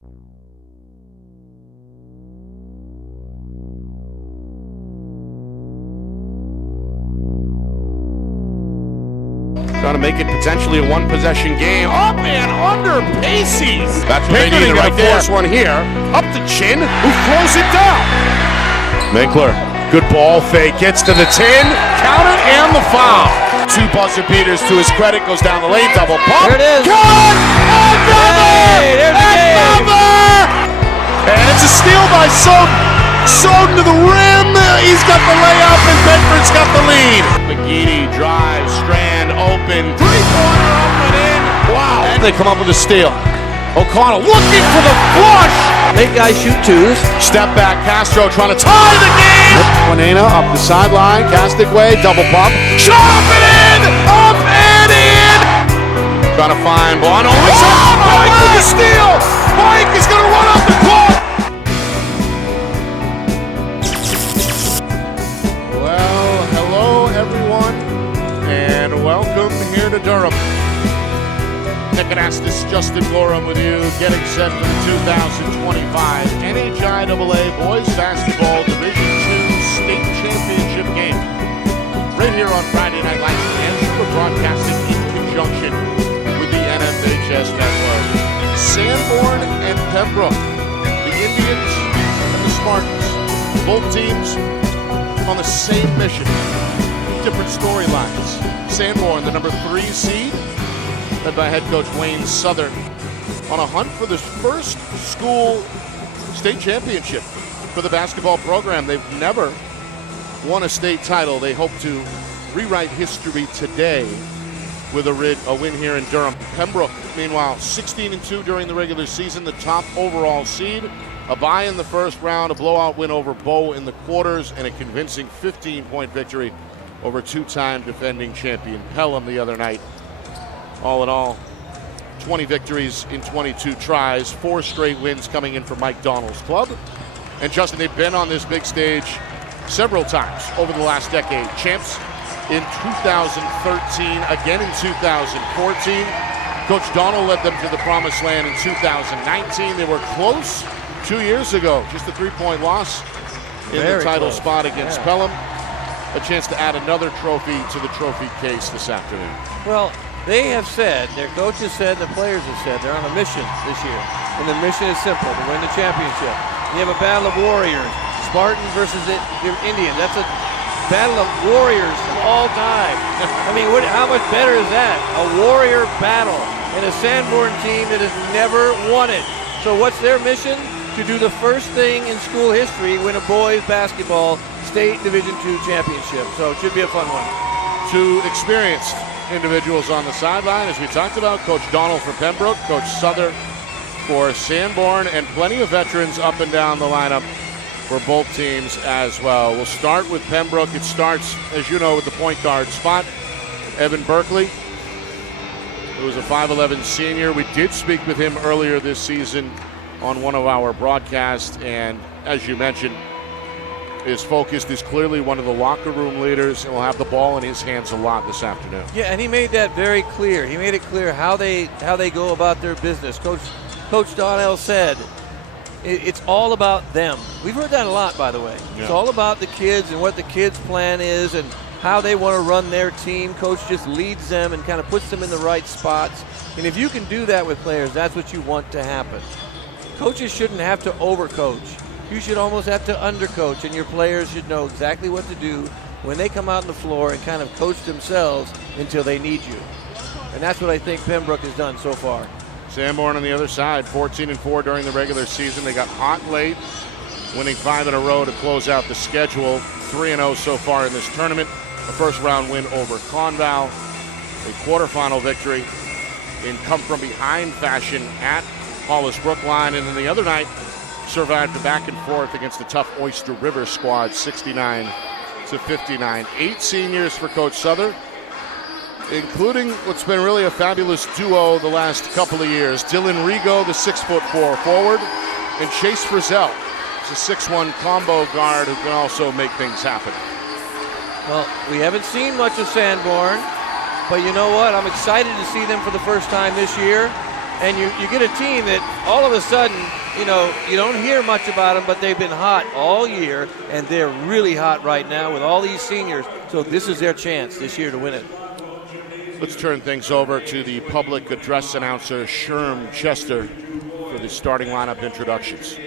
Trying to make it potentially a one-possession game. Up and under Pacey's. That's what they need right there. Force one here. Up to Chin, who throws it down. Minkler, good ball fake, gets to the 10. Count it and the foul. Two buzzer beaters to his credit, goes down the lane, double pump. There it is. Cut! Another! Hey, there's the game. Another! And it's a steal by Soden. Soden to the rim. He's got the layup, and Bedford's got the lead. McGeady drives, Strand open. Three-pointer up and in. Wow. And they come up with a steal. O'Connell looking for the flush. Make guys shoot twos. Step back, Castro trying to tie the game. Juanena up the sideline, Castic way, double pump. Shot up and in! Up and in! Trying to find Bono. Mike with the steal! Mike is going to run up the court! Well, hello everyone, and welcome here to Durham. Niconastis, Justin Gorham with you, getting set for the 2025 NHIAA Boys Basketball Division II State Championship game. Right here on Friday Night Lights, and we're broadcasting in conjunction with the NFHS Network. Sanborn and Pembroke, the Indians and the Spartans, both teams on the same mission, different storylines. Sanborn, the number 3 seed, led by head coach Wayne Southern, on a hunt for the first school state championship for the basketball program. They've never won a state title. They hope to rewrite history today with a win here in Durham. Pembroke, meanwhile, 16-2 during the regular season, the top overall seed. A bye in the first round, a blowout win over Bow in the quarters, and a convincing 15-point victory over two-time defending champion Pelham the other night. All in all, 20 victories in 22 tries, 4 straight wins coming in from Mike Donald's club. And Justin, they've been on this big stage several times over the last decade. Champs in 2013, again in 2014. Coach Donald led them to the promised land in 2019. They were close 2 years ago, just a 3-point loss in the title spot against Pelham. A chance to add another trophy to the trophy case this afternoon. Well, they have said, their coaches said, the players have said, they're on a mission this year. And the mission is simple, to win the championship. You have a battle of warriors, Spartans versus the Indians. That's a battle of warriors of all time. I mean, how much better is that? A warrior battle and a Sanborn team that has never won it. So what's their mission? To do the first thing in school history, win a boys basketball state Division II championship. So it should be a fun one. 2 experienced individuals on the sideline, as we talked about. Coach Donald for Pembroke, Coach Souther for Sanborn, and plenty of veterans up and down the lineup for both teams as well. We'll start with Pembroke. It starts, as you know, with the point guard spot. Evan Berkeley, who is a 5'11 senior. We did speak with him earlier this season on one of our broadcasts, and as you mentioned, is focused, is clearly one of the locker room leaders, and will have the ball in his hands a lot this afternoon. Yeah, and he made that very clear. He made it clear how they go about their business. Coach Donnell said it's all about them. We've heard that a lot, by the way. Yeah. It's all about the kids and what the kids' plan is and how they want to run their team. Coach just leads them and kind of puts them in the right spots. And if you can do that with players, that's what you want to happen. Coaches shouldn't have to overcoach. You should almost have to undercoach, and your players should know exactly what to do when they come out on the floor and kind of coach themselves until they need you. And that's what I think Pembroke has done so far. Sanborn on the other side, 14-4 during the regular season. They got hot late, winning 5 in a row to close out the schedule. 3-0 so far in this tournament. A first-round win over Conval. A quarterfinal victory in come-from-behind fashion at Hollis Brookline. And then the other night, survived the back and forth against the tough Oyster River squad, 69-59. 8 seniors for Coach Souther, including what's been really a fabulous duo the last couple of years. Dylan Rigo, the 6'4" forward, and Chase Frizzell, a 6'1" combo guard who can also make things happen. Well, we haven't seen much of Sanborn, but you know what? I'm excited to see them for the first time this year. And you get a team that all of a sudden, you don't hear much about them, but they've been hot all year, and they're really hot right now with all these seniors. So this is their chance this year to win it. Let's turn things over to the public address announcer, Sherm Chester, for the starting lineup introductions.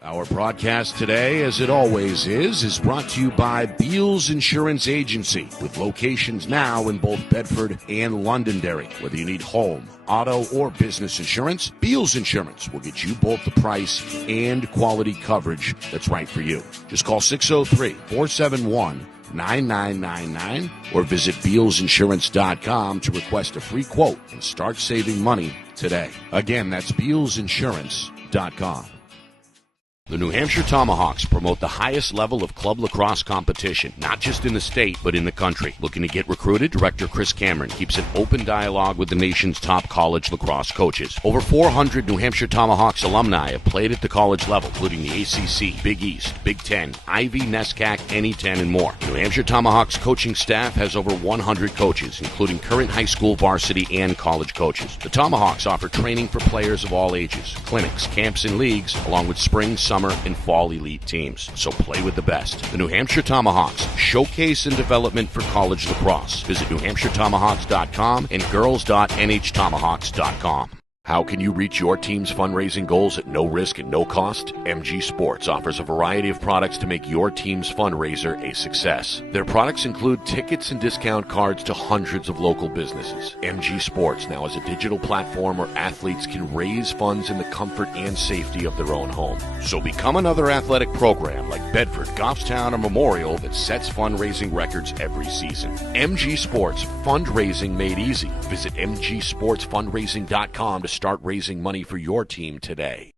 Our broadcast today, as it always is brought to you by Beals Insurance Agency, with locations now in both Bedford and Londonderry. Whether you need home, auto, or business insurance, Beals Insurance will get you both the price and quality coverage that's right for you. Just call 603-471-9999 or visit BealsInsurance.com to request a free quote and start saving money today. Again, that's BealsInsurance.com. The New Hampshire Tomahawks promote the highest level of club lacrosse competition, not just in the state, but in the country. Looking to get recruited? Director Chris Cameron keeps an open dialogue with the nation's top college lacrosse coaches. Over 400 New Hampshire Tomahawks alumni have played at the college level, including the ACC, Big East, Big Ten, Ivy, NESCAC, NE10, and more. New Hampshire Tomahawks coaching staff has over 100 coaches, including current high school varsity and college coaches. The Tomahawks offer training for players of all ages, clinics, camps, and leagues, along with spring, summer, and fall elite teams. So play with the best. The New Hampshire Tomahawks, showcase and development for college lacrosse. Visit NewHampshireTomahawks.com and girls.nhtomahawks.com. How can you reach your team's fundraising goals at no risk and no cost? MG Sports offers a variety of products to make your team's fundraiser a success. Their products include tickets and discount cards to hundreds of local businesses. MG Sports now has a digital platform where athletes can raise funds in the comfort and safety of their own home. So become another athletic program like Bedford, Goffstown, or Memorial that sets fundraising records every season. MG Sports, fundraising made easy. Visit mgsportsfundraising.com to start raising money for your team today.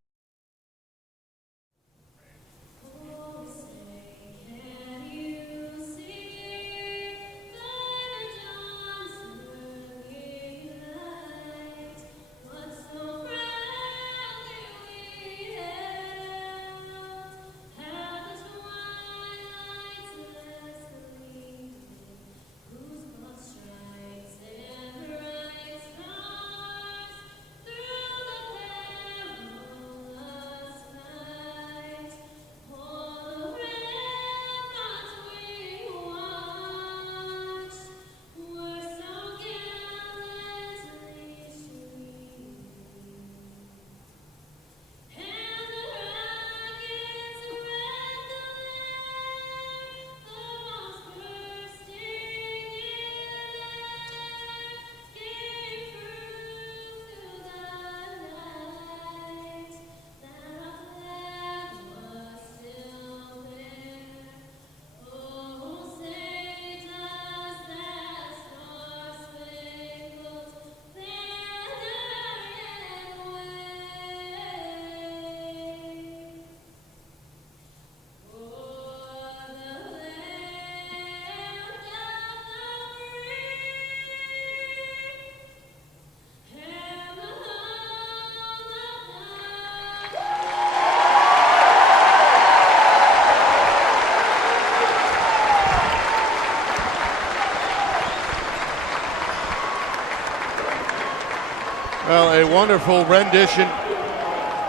a wonderful rendition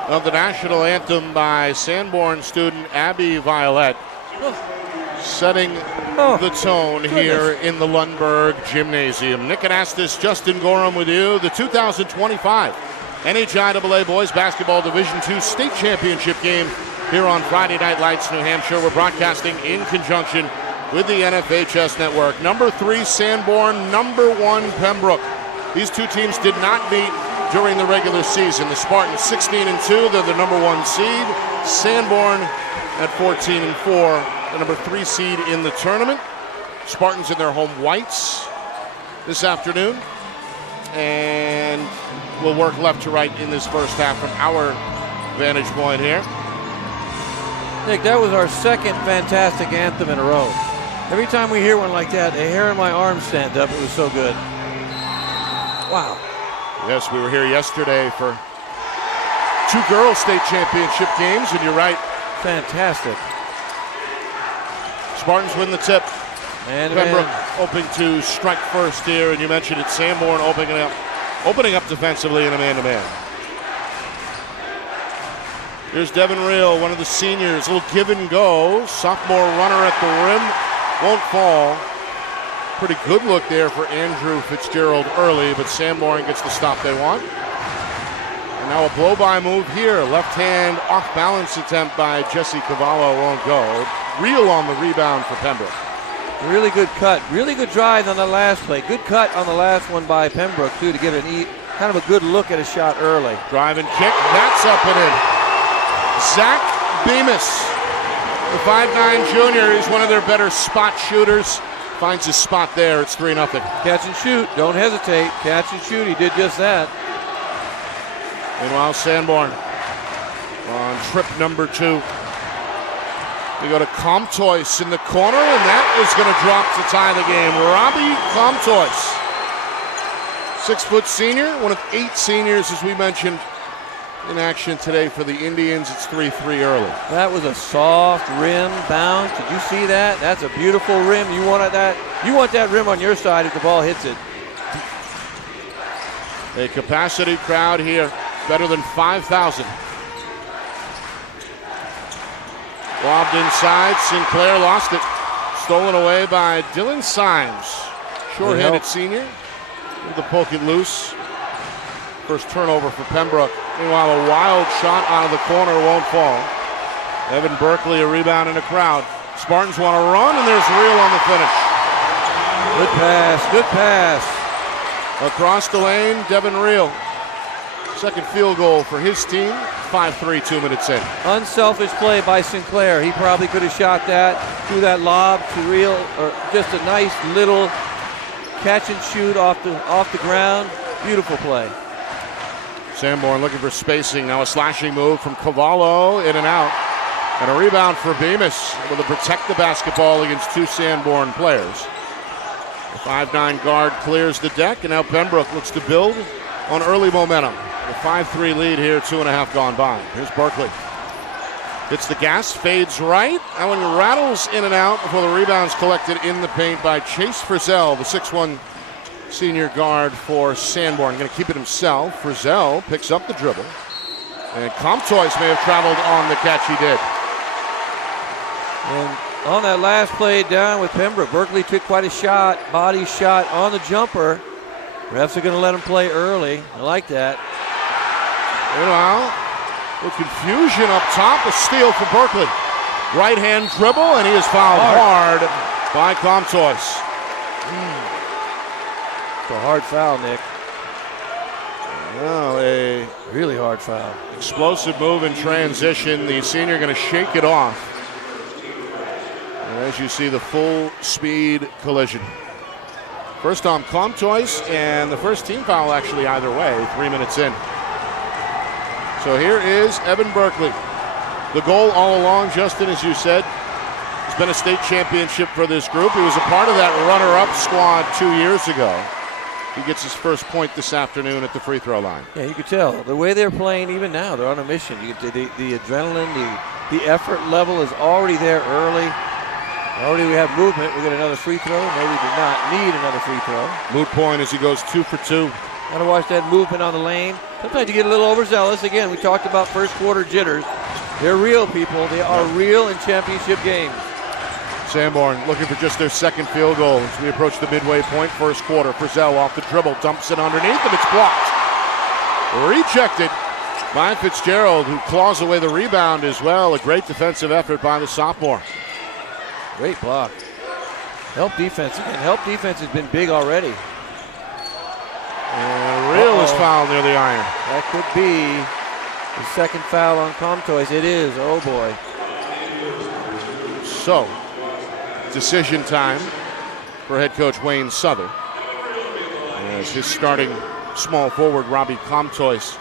of the national anthem by Sanborn student Abby Violet, setting the tone here in the Lundberg Gymnasium. Nick Anastas, Justin Gorham with you. The 2025 NHIAA Boys Basketball Division II State Championship game here on Friday Night Lights, New Hampshire. We're broadcasting in conjunction with the NFHS Network. Number 3 Sanborn, number 1 Pembroke. These two teams did not meet during the regular season. The Spartans 16-2, they're the number 1 seed. Sanborn at 14-4, the number 3 seed in the tournament. Spartans in their home whites this afternoon. And we'll work left to right in this first half from our vantage point here. Nick, that was our second fantastic anthem in a row. Every time we hear one like that, a hair on my arm stands up. It was so good. Wow. Yes, we were here yesterday for 2 girls state championship games, and you're right. Fantastic. Spartans win the tip. And Pembroke hoping to strike first here, and you mentioned it, Sanborn opening up defensively in a man-to-man. Here's Devin Reel, one of the seniors. A little give and go. Sophomore runner at the rim. Won't fall. Pretty good look there for Andrew Fitzgerald early, but Sanborn gets the stop they want. And now a blow-by move here. Left hand off-balance attempt by Jesse Cavallo won't go. Reel on the rebound for Pembroke. Really good cut. Really good drive on the last play. Good cut on the last one by Pembroke, too, to get kind of a good look at a shot early. Drive and kick. That's up and in. Zach Bemis, the 5'9 junior, is one of their better spot shooters. Finds his spot there. It's 3-0. Catch and shoot. Don't hesitate. Catch and shoot. He did just that. Meanwhile, Sanborn on trip number 2. We go to Comtois in the corner, and that is going to drop to tie the game. Robbie Comtois, 6-foot senior, one of 8 seniors, as we mentioned, in action today for the Indians. It's 3-3 early. That was a soft rim bounce. Did you see that? That's a beautiful rim. You want that? You want that rim on your side if the ball hits it. A capacity crowd here, better than 5,000. Lobbed inside, Sinclair lost it. Stolen away by Dylan Symes. Short-handed senior. Able to poke it loose. First turnover for Pembroke. Meanwhile, a wild shot out of the corner won't fall. Evan Berkeley, a rebound in the crowd. Spartans want to run, and there's Reel on the finish. Good pass, good pass. Across the lane, Devin Reel. Second field goal for his team. 5-3, 2 minutes in. Unselfish play by Sinclair. He probably could have shot that, threw that lob to Reel, or just a nice little catch and shoot off the ground. Beautiful play. Sanborn looking for spacing. Now a slashing move from Cavallo, in and out. And a rebound for Bemis, able to protect the basketball against 2 Sanborn players. The 5'9 guard clears the deck, and now Pembroke looks to build on early momentum. A 5-3 lead here, 2.5 gone by. Here's Berkeley. Hits the gas, fades right. That one rattles in and out before the rebound's collected in the paint by Chase Frizzell, the 6'1 senior guard for Sanborn. Going to keep it himself. Frizzell picks up the dribble. And Comtois may have traveled on the catch. He did. And on that last play down with Pembroke, Berkeley took quite a shot, body shot on the jumper. Refs are going to let him play early. I like that. Meanwhile, with confusion up top, a steal for Berkeley. Right hand dribble, and he is fouled hard by Comtois. It's a hard foul, Nick. Well, a really hard foul. Explosive move in transition. The senior going to shake it off. And as you see, the full speed collision. First on Comtois, and the first team foul actually either way, 3 minutes in. So here is Evan Berkeley. The goal all along, Justin, as you said, has been a state championship for this group. He was a part of that runner-up squad 2 years ago. He gets his first point this afternoon at the free throw line. Yeah, you could tell. The way they're playing even now, they're on a mission. You get the adrenaline, the effort level is already there early. Already we have movement. We get another free throw. Maybe we do not need another free throw. Moot point as he goes 2 for 2. Got to watch that movement on the lane. Sometimes you get a little overzealous. Again, we talked about first quarter jitters. They're real, people. They are real in championship games. Sanborn looking for just their second field goal as we approach the midway point, first quarter. Frizzell off the dribble, dumps it underneath, and it's blocked. Rejected by Fitzgerald, who claws away the rebound as well. A great defensive effort by the sophomore. Great block. Help defense again. Help defense has been big already. And Real is fouled near the iron. That could be the second foul on Comtois. It is. Oh boy. So, decision time for head coach Wayne Souther, as his starting small forward Robbie Comtois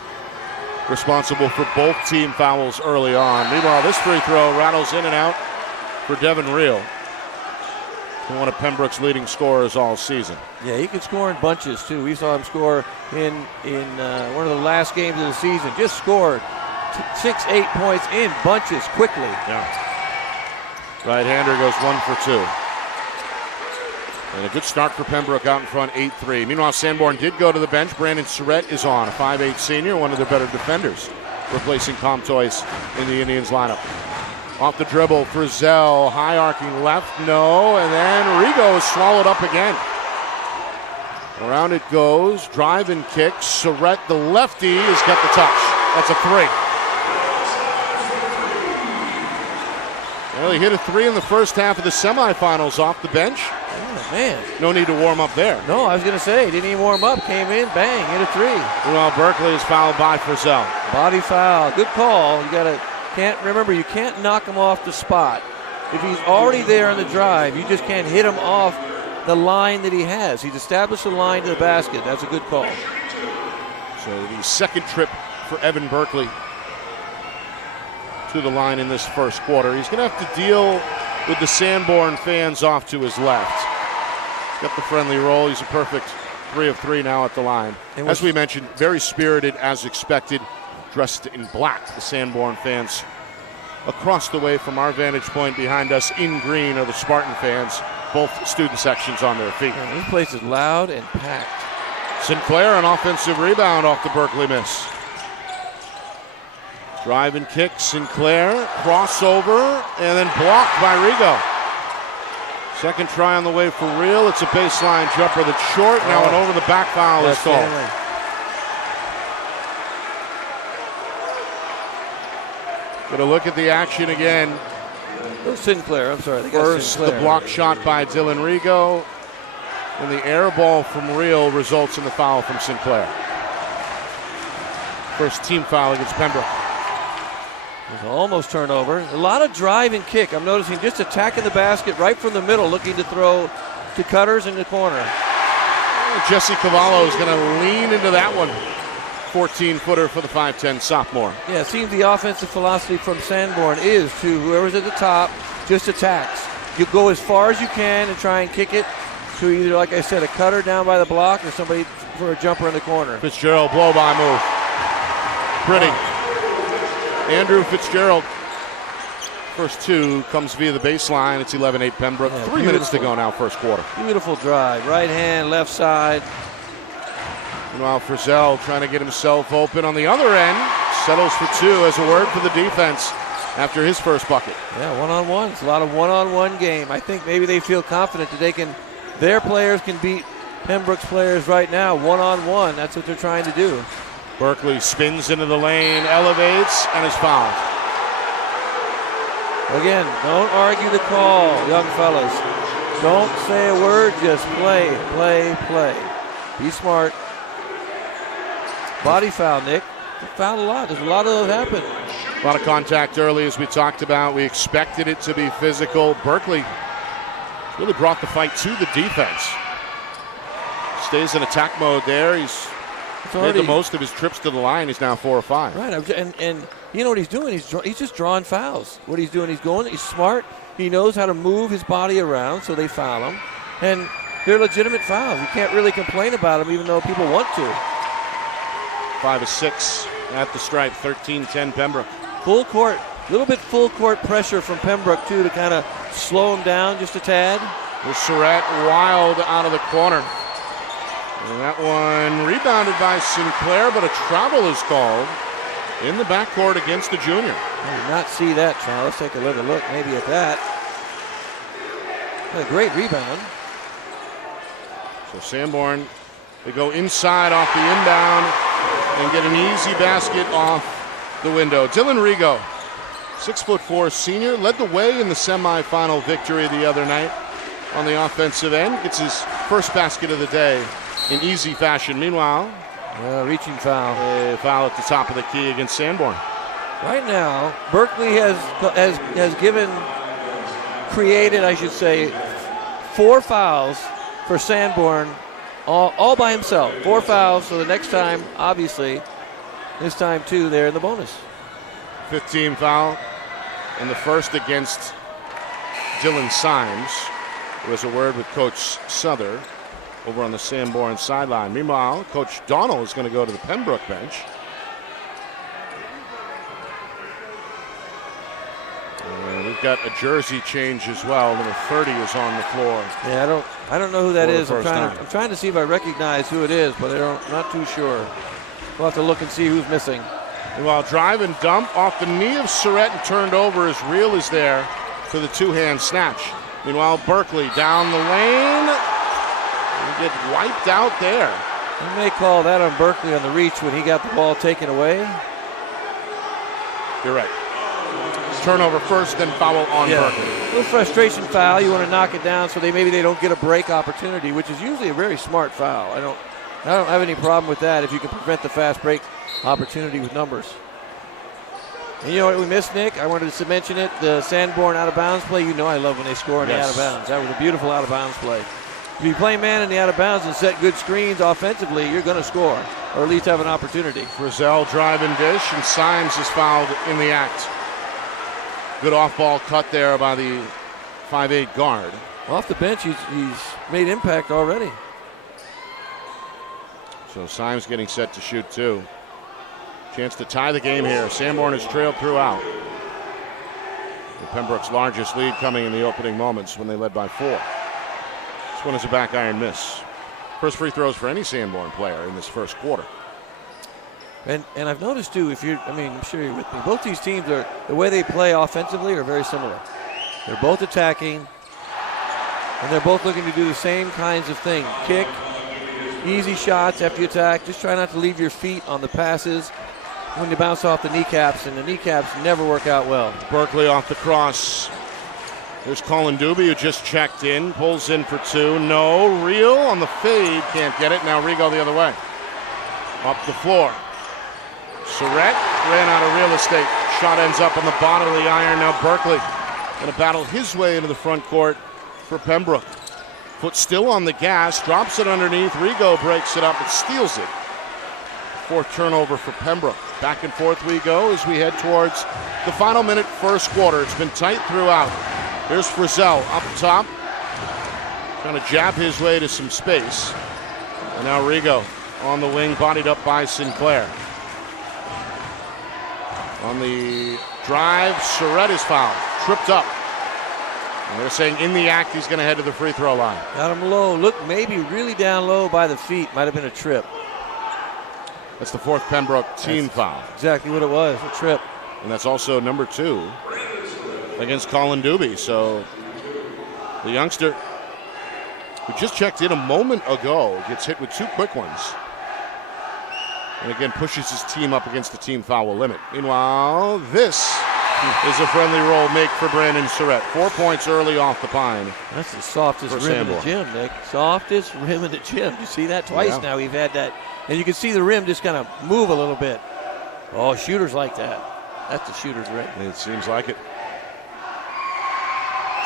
responsible for both team fouls early on. Meanwhile, this free throw rattles in and out for Devin Real, one of Pembroke's leading scorers all season. Yeah, he can score in bunches too. We saw him score in one of the last games of the season. Just scored 6-8 points in bunches quickly. Yeah. Right-hander goes 1 for 2. And a good start for Pembroke out in front, 8-3. Meanwhile, Sanborn did go to the bench. Brandon Surrett is on, a 5'8 senior, one of their better defenders, replacing Comtois in the Indians lineup. Off the dribble, Frizzell, high arcing left, no, and then Rigo is swallowed up again. Around it goes, drive and kick. Surrett, the lefty, has got the touch. That's a 3. Well, he hit a 3 in the first half of the semifinals off the bench. Oh, man. No need to warm up there. No, I was going to say, didn't even warm up. Came in, bang, hit a 3. Well, Berkeley is fouled by Frizzell. Body foul. Good call. You can't knock him off the spot. If he's already there on the drive, you just can't hit him off the line that he has. He's established a line to the basket. That's a good call. So the second trip for Evan Berkeley to the line in this first quarter. He's going to have to deal with the Sanborn fans off to his left. Got the friendly roll. He's a perfect 3 of 3 now at the line. As we mentioned, very spirited as expected, dressed in black. The Sanborn fans across the way from our vantage point behind us in green are the Spartan fans, both student sections on their feet. And this place is loud and packed. Sinclair, an offensive rebound off the Berkeley miss. Drive and kick, Sinclair, crossover, and then blocked by Rigo. Second try on the way for Real. It's a baseline jumper that's short. Now an over the back foul is called. Going to look at the action again. Sinclair, I'm sorry. First, the block shot by Dylan Rigo, and the air ball from Real results in the foul from Sinclair. First team foul against Pembroke. It's almost turnover. A lot of drive and kick. I'm noticing just attacking the basket right from the middle, looking to throw to cutters in the corner. Jesse Cavallo is going to lean into that one. 14-footer for the 5'10 sophomore. Yeah, it seems the offensive philosophy from Sanborn is to whoever's at the top just attacks. You go as far as you can and try and kick it to either, like I said, a cutter down by the block or somebody for a jumper in the corner. Fitzgerald blow-by move. Pretty. Andrew Fitzgerald, first 2 comes via the baseline. It's 11-8 Pembroke. Yeah, 3 minutes to go now, first quarter. Beautiful drive. Right hand, left side. Meanwhile, Frizzell trying to get himself open on the other end. Settles for 2 as a word for the defense after his first bucket. Yeah, one-on-one. It's a lot of one-on-one game. I think maybe they feel confident that their players can beat Pembroke's players right now, one-on-one. That's what they're trying to do. Berkeley spins into the lane, elevates, and is fouled. Again, don't argue the call, young fellas. Don't say a word, just play, play, play. Be smart. Body foul, Nick. They fouled a lot. There's a lot of those happen. A lot of contact early, as we talked about. We expected it to be physical. Berkeley really brought the fight to the defense. Stays in attack mode there. He's made the most of his trips to the line. He's now 4 or 5. Right, and you know what he's doing? He's just drawing fouls. What he's doing, he's smart. He knows how to move his body around, so they foul him. And they're legitimate fouls. You can't really complain about them, even though people want to. 5 of 6 at the stripe, 13-10 Pembroke. Full court, a little bit full court pressure from Pembroke, too, to kind of slow him down just a tad. With Surratt wild out of the corner. And that one rebounded by Sinclair, but a travel is called in the backcourt against the junior. I did not see that, Charles. Let's take another look maybe at that. A great rebound. So Sanborn, they go inside off the inbound and get an easy basket off the window. Dylan Rigo, 6'4" senior, led the way in the semifinal victory the other night on the offensive end. Gets his first basket of the day in easy fashion. Meanwhile, reaching foul. A foul at the top of the key against Sanborn. Right now, Berkeley has created, I should say, 4 fouls for Sanborn all by himself. 4 fouls, so the next time, obviously, this time too, they're in the bonus. 15 foul, and the first against Dylan Symes. There was a word with Coach Souther over on the Sanborn sideline. Meanwhile, Coach Donnell is going to go to the Pembroke bench. And we've got a jersey change as well. Number 30 is on the floor. Yeah, I don't know who that is. I'm trying to see if I recognize who it is, but I'm not too sure. We'll have to look and see who's missing. Meanwhile, drive and dump off the knee of Surratt and turned over as Real is there for the two-hand snatch. Meanwhile, Berkeley down the lane. He gets wiped out there. You may call that on Berkeley on the reach when he got the ball taken away. You're right. Turnover first, then foul on Berkeley. A little frustration foul. You want to knock it down so maybe they don't get a break opportunity, which is usually a very smart foul. I don't have any problem with that if you can prevent the fast break opportunity with numbers. And you know what we missed, Nick? I wanted to mention it. The Sanborn out-of-bounds play. You know I love when they score in the out-of-bounds. That was a beautiful out-of-bounds play. If you play man in the out-of-bounds and set good screens offensively, you're going to score, or at least have an opportunity. Frizzell drive and dish, and Symes is fouled in the act. Good off-ball cut there by the 5'8" guard. Off the bench, he's made impact already. So Symes getting set to shoot two. Chance to tie the game here. Sanborn has trailed throughout. Pembroke's largest lead coming in the opening moments when they led by 4. This one is a back iron miss. First free throws for any Sanborn player in this first quarter. And I've noticed too, I'm sure you're with me, both these teams the way they play offensively are very similar. They're both attacking, and they're both looking to do the same kinds of thing. Kick, easy shots after you attack. Just try not to leave your feet on the passes when you bounce off the kneecaps, and the kneecaps never work out well. Berkeley off the cross. There's Colin Doobie, who just checked in, pulls in for 2. No, Real on the fade, can't get it. Now Rigo the other way. Up the floor. Surratt ran out of real estate. Shot ends up on the bottom of the iron. Now Berkeley going to battle his way into the front court for Pembroke. Foot still on the gas, drops it underneath. Rigo breaks it up and steals it. 4th turnover for Pembroke. Back and forth we go as we head towards the final minute, first quarter. It's been tight throughout. Here's Frizzell up top, trying to jab his way to some space. And now Rigo on the wing, bodied up by Sinclair. On the drive, Surratt is fouled, tripped up. And they're saying in the act he's going to head to the free throw line. Got him low. Look, maybe really down low by the feet. Might have been a trip. That's the 4th Pembroke team foul. Exactly what it was, a trip. And that's also number 2 against Colin Doobie. So the youngster who just checked in a moment ago gets hit with 2 quick ones. And again pushes his team up against the team foul limit. Meanwhile, this is a friendly roll make for Brandon Surratt. 4 points early off the pine. That's the softest rim in the gym, Nick. Softest rim in the gym. You see that twice now. We've had that. And you can see the rim just kind of move a little bit. Oh, shooters like that. That's the shooter's rim. It seems like it.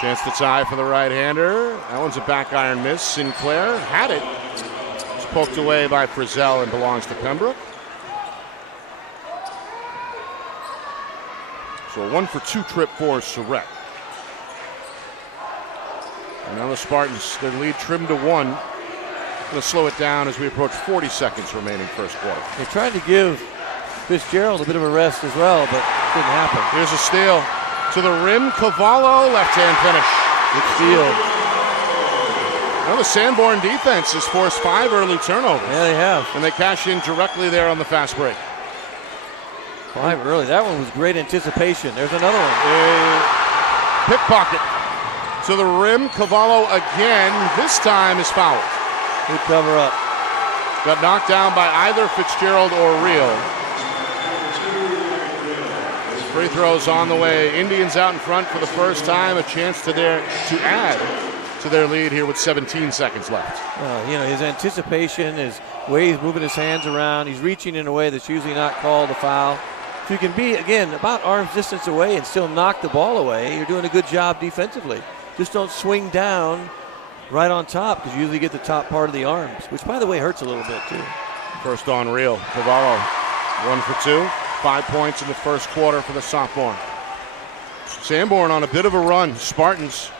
Chance to tie for the right-hander. That one's a back iron miss. Sinclair had it. It's poked away by Frizzell and belongs to Pembroke. So a 1-for-2 trip for Surratt. And now the Spartans, their lead trimmed to 1. Going to slow it down as we approach 40 seconds remaining first quarter. They tried to give Fitzgerald a bit of a rest as well, but it didn't happen. Here's a steal. To the rim, Cavallo, left-hand finish. Good steal. Well, the Sanborn defense has forced 5 early turnovers. Yeah, they have. And they cash in directly there on the fast break. 5 early. That one was great anticipation. There's another one. A pickpocket to the rim. Cavallo again. This time is fouled. Good cover up. Got knocked down by either Fitzgerald or Reel. Free throws on the way. Indians out in front for the first time. A chance to add to their lead here with 17 seconds left. His anticipation, his way he's moving his hands around, he's reaching in a way that's usually not called a foul. If you can be, again, about arm's distance away and still knock the ball away, you're doing a good job defensively. Just don't swing down right on top, because you usually get the top part of the arms, which, by the way, hurts a little bit, too. First on Reel. Cavallo 1 for 2. 5 points in the first quarter for the sophomore. Sanborn on a bit of a run. Spartans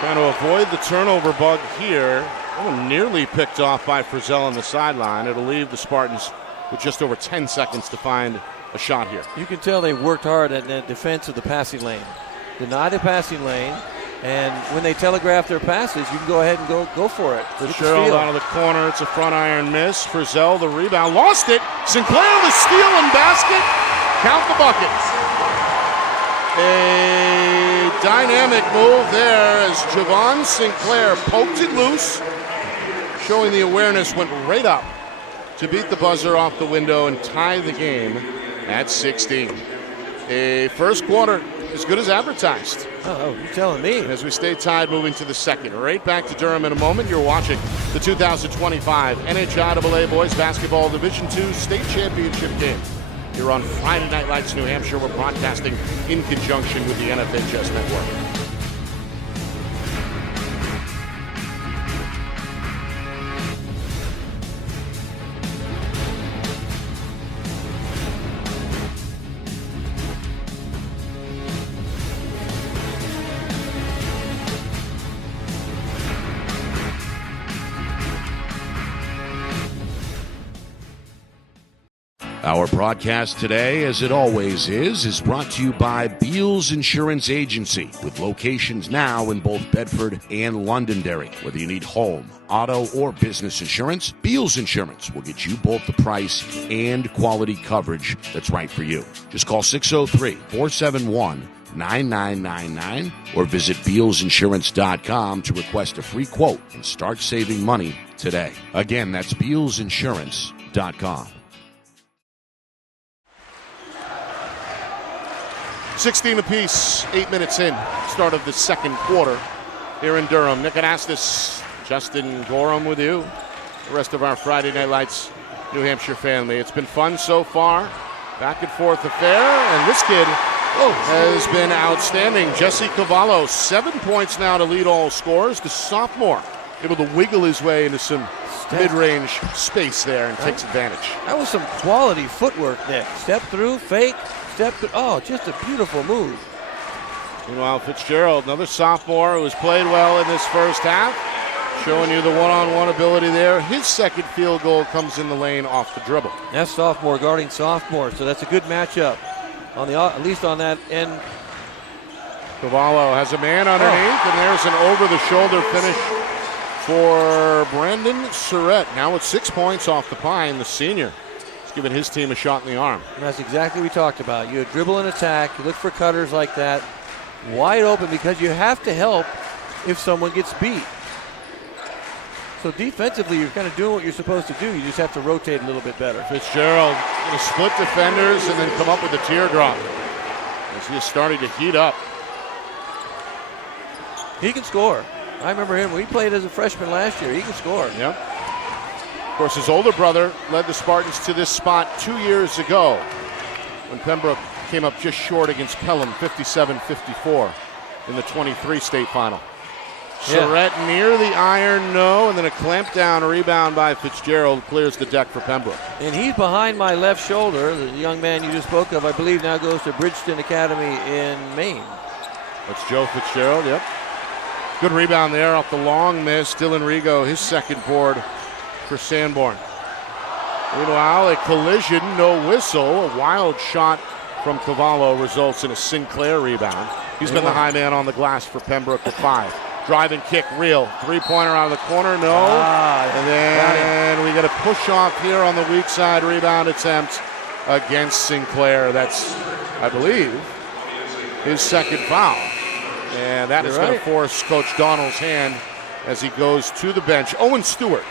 trying to avoid the turnover bug here. Nearly picked off by Frizzell on the sideline. It'll leave the Spartans with just over 10 seconds to find a shot here. You can tell they worked hard at the defense of the passing lane. Deny the passing lane, and when they telegraph their passes, you can go ahead and go for it. Fitzgerald out of the corner. It's a front iron miss. Frizzell the rebound. Lost it. Sinclair the steal and basket. Count the bucket. A dynamic move there as Javon Sinclair poked it loose. Showing the awareness, went right up to beat the buzzer off the window and tie the game at 16. A first quarter as good as advertised. Oh, you're telling me. As we stay tied moving to the second. Right back to Durham in a moment. You're watching the 2025 NHIAA Boys Basketball Division II State Championship game. Here on Friday Night Lights, New Hampshire. We're broadcasting in conjunction with the NFHS Network. Our broadcast today, as it always is brought to you by Beals Insurance Agency, with locations now in both Bedford and Londonderry. Whether you need home, auto, or business insurance, Beals Insurance will get you both the price and quality coverage that's right for you. Just call 603-471-9999 or visit BealsInsurance.com to request a free quote and start saving money today. Again, that's BealsInsurance.com. 16 apiece, 8 minutes in, start of the second quarter here in Durham. Nick Anastas, Justin Gorham with you, the rest of our Friday Night Lights New Hampshire family. It's been fun so far, back and forth affair, and this kid has been outstanding. Jesse Cavallo, 7 points now to lead all scorers. The sophomore able to wiggle his way into some mid-range space there and takes advantage. That was some quality footwork, Nick. Step through, fake. Just a beautiful move. Meanwhile, Fitzgerald, another sophomore who has played well in this first half, showing you the one-on-one ability there. His second field goal comes in the lane off the dribble. That's sophomore guarding sophomore, so that's a good matchup, at least on that end. Cavallo has a man underneath, and there's an over-the-shoulder finish for Brandon Surratt. Now with 6 points off the pine, the senior. Giving his team a shot in the arm. And that's exactly what we talked about. You dribble and attack. You look for cutters like that, wide open, because you have to help if someone gets beat. So defensively, you're kind of doing what you're supposed to do. You just have to rotate a little bit better. Fitzgerald going to split defenders and then come up with a teardrop as he is starting to heat up. He can score. I remember him when he played as a freshman last year. He can score. Yep. Of course, his older brother led the Spartans to this spot 2 years ago when Pembroke came up just short against Pelham, 57-54 in the 23 state final. Yeah. Surratt near the iron, no, and then a clamp down rebound by Fitzgerald clears the deck for Pembroke. And he's behind my left shoulder. The young man you just spoke of, I believe, now goes to Bridgeton Academy in Maine. That's Joe Fitzgerald, yep. Good rebound there off the long miss. Dylan Rigo, his second board for Sanborn. Meanwhile, a collision, no whistle. A wild shot from Cavallo results in a Sinclair rebound. He's been the high man on the glass for Pembroke with 5. Drive and kick, real. Three-pointer out of the corner, no. And then we get a push-off here on the weak side rebound attempt against Sinclair. That's, I believe, his second foul. And that is going to force Coach Donald's hand as he goes to the bench. Owen Stewart,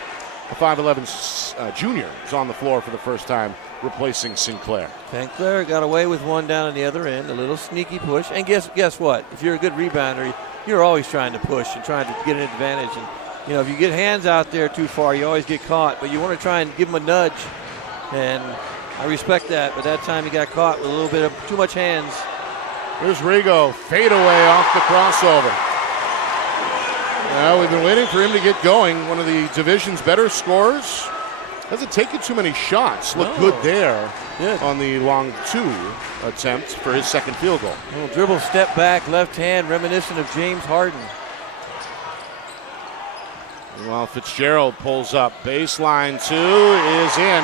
the 5'11 junior, is on the floor for the first time, replacing Sinclair. Sinclair got away with one down on the other end, a little sneaky push. And guess what? If you're a good rebounder, you're always trying to push and trying to get an advantage. And, if you get hands out there too far, you always get caught. But you want to try and give them a nudge. And I respect that. But that time he got caught with a little bit of too much hands. Here's Rigo, fade away off the crossover. Well, we've been waiting for him to get going. One of the division's better scorers. Hasn't taken too many shots. Looked good there on the long two attempt for his second field goal. A little dribble, step back, left hand, reminiscent of James Harden. Meanwhile, Fitzgerald pulls up. Baseline two is in.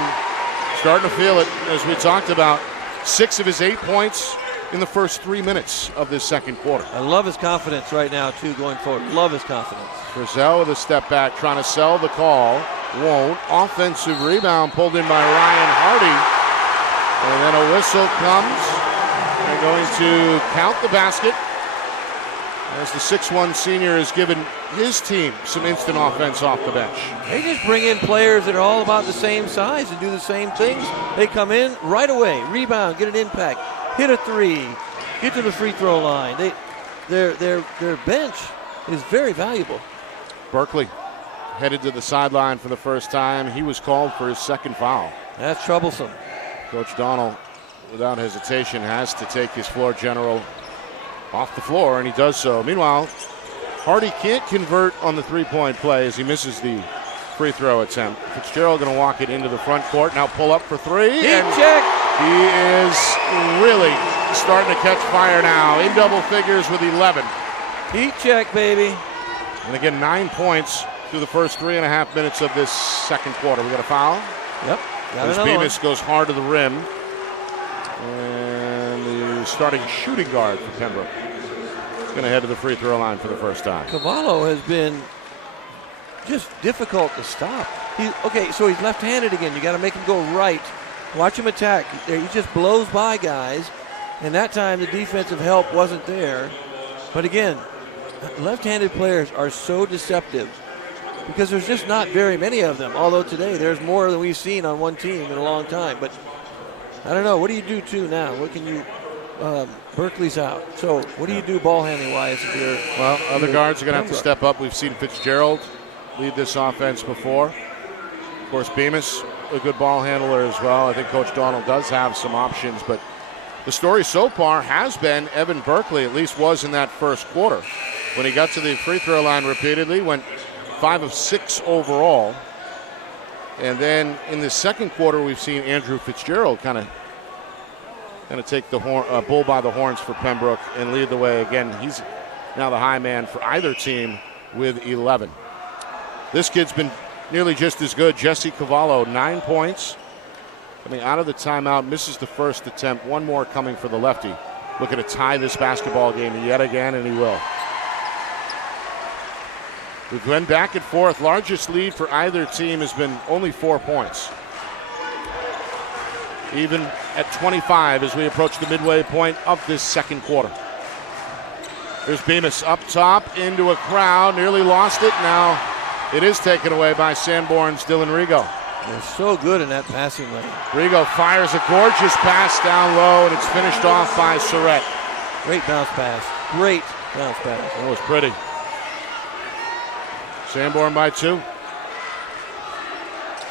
Starting to feel it, as we talked about. 6 of his 8 points in the first 3 minutes of this second quarter. I love his confidence right now, too, going forward. Love his confidence. Frizzell with a step back, trying to sell the call. Won't. Offensive rebound pulled in by Ryan Hardy. And then a whistle comes. They're going to count the basket as the 6'1 senior has given his team some instant offense off the bench. They just bring in players that are all about the same size and do the same things. They come in right away, rebound, get an impact, hit a three, get to the free throw line. Their bench is very valuable. Berkeley headed to the sideline for the first time. He was called for his second foul. That's troublesome. Coach Donald, without hesitation, has to take his floor general off the floor, and he does so. Meanwhile, Hardy can't convert on the three-point play as he misses the free throw attempt. Fitzgerald going to walk it into the front court. Now pull up for three. Heat check. He is really starting to catch fire now. In double figures with 11. Heat check, baby. And again, 9 points through the first 3.5 minutes of this second quarter. We got a foul. Yep. As Bemis goes hard to the rim. And the starting shooting guard for Pembroke is going to head to the free throw line for the first time. Cavallo has been just difficult to stop. So he's left-handed again. You got to make him go right. Watch him attack. He just blows by guys. And that time the defensive help wasn't there. But again, left-handed players are so deceptive because there's just not very many of them. Although today there's more than we've seen on one team in a long time. But I don't know. What do you do too now? What can you? Berkeley's out. So what do you do ball handling wise if you're? Well, other guards are going to have to step up. We've seen Fitzgerald lead this offense before. Of course, Bemis, a good ball handler as well. I think Coach Donald does have some options, but the story so far has been Evan Berkeley, at least was in that first quarter. When he got to the free throw line repeatedly, went 5 of 6 overall. And then in the second quarter, we've seen Andrew Fitzgerald kind of take the bull by the horns for Pembroke and lead the way again. He's now the high man for either team with 11. This kid's been nearly just as good. Jesse Cavallo, 9 points. Coming out of the timeout, misses the first attempt. One more coming for the lefty. Looking to tie this basketball game yet again, and he will. We've been back and forth. Largest lead for either team has been only 4 points. Even at 25 as we approach the midway point of this second quarter. There's Bemis up top into a crowd. Nearly lost it. Now it is taken away by Sanborn's Dylan Rigo. They're so good in that passing lane. Rigo fires a gorgeous pass down low, and it's finished off by Surratt. Great bounce pass. Great bounce pass. That was pretty. Sanborn by 2.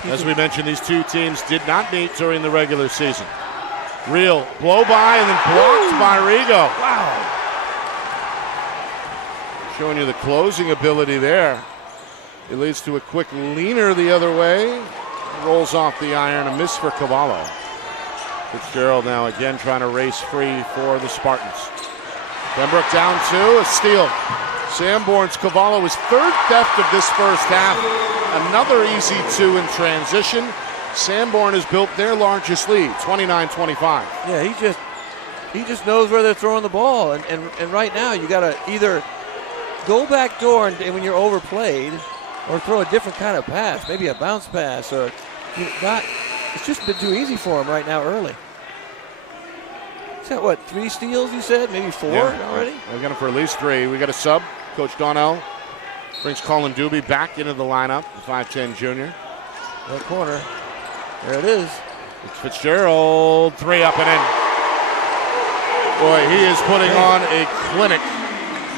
As we mentioned, these two teams did not meet during the regular season. Real blow by and then blocked by Rigo. Wow. Showing you the closing ability there. It leads to a quick leaner the other way. Rolls off the iron, a miss for Cavallo. Fitzgerald now again trying to race free for the Spartans. Pembroke down 2, a steal. Sanborn's Cavallo, his third theft of this first half. Another easy 2 in transition. Sanborn has built their largest lead, 29-25. Yeah, he just knows where they're throwing the ball, and right now you got to either go back door and when you're overplayed, or throw a different kind of pass, maybe a bounce pass, or it's just been too easy for him right now early. He's got, what, 3 steals, you said? Maybe 4 already? We're going for at least 3. We got a sub. Coach Donnell brings Colin Doobie back into the lineup, the 5'10 junior. That corner. There it is. It's Fitzgerald. 3 up and in. Boy, he is putting on a clinic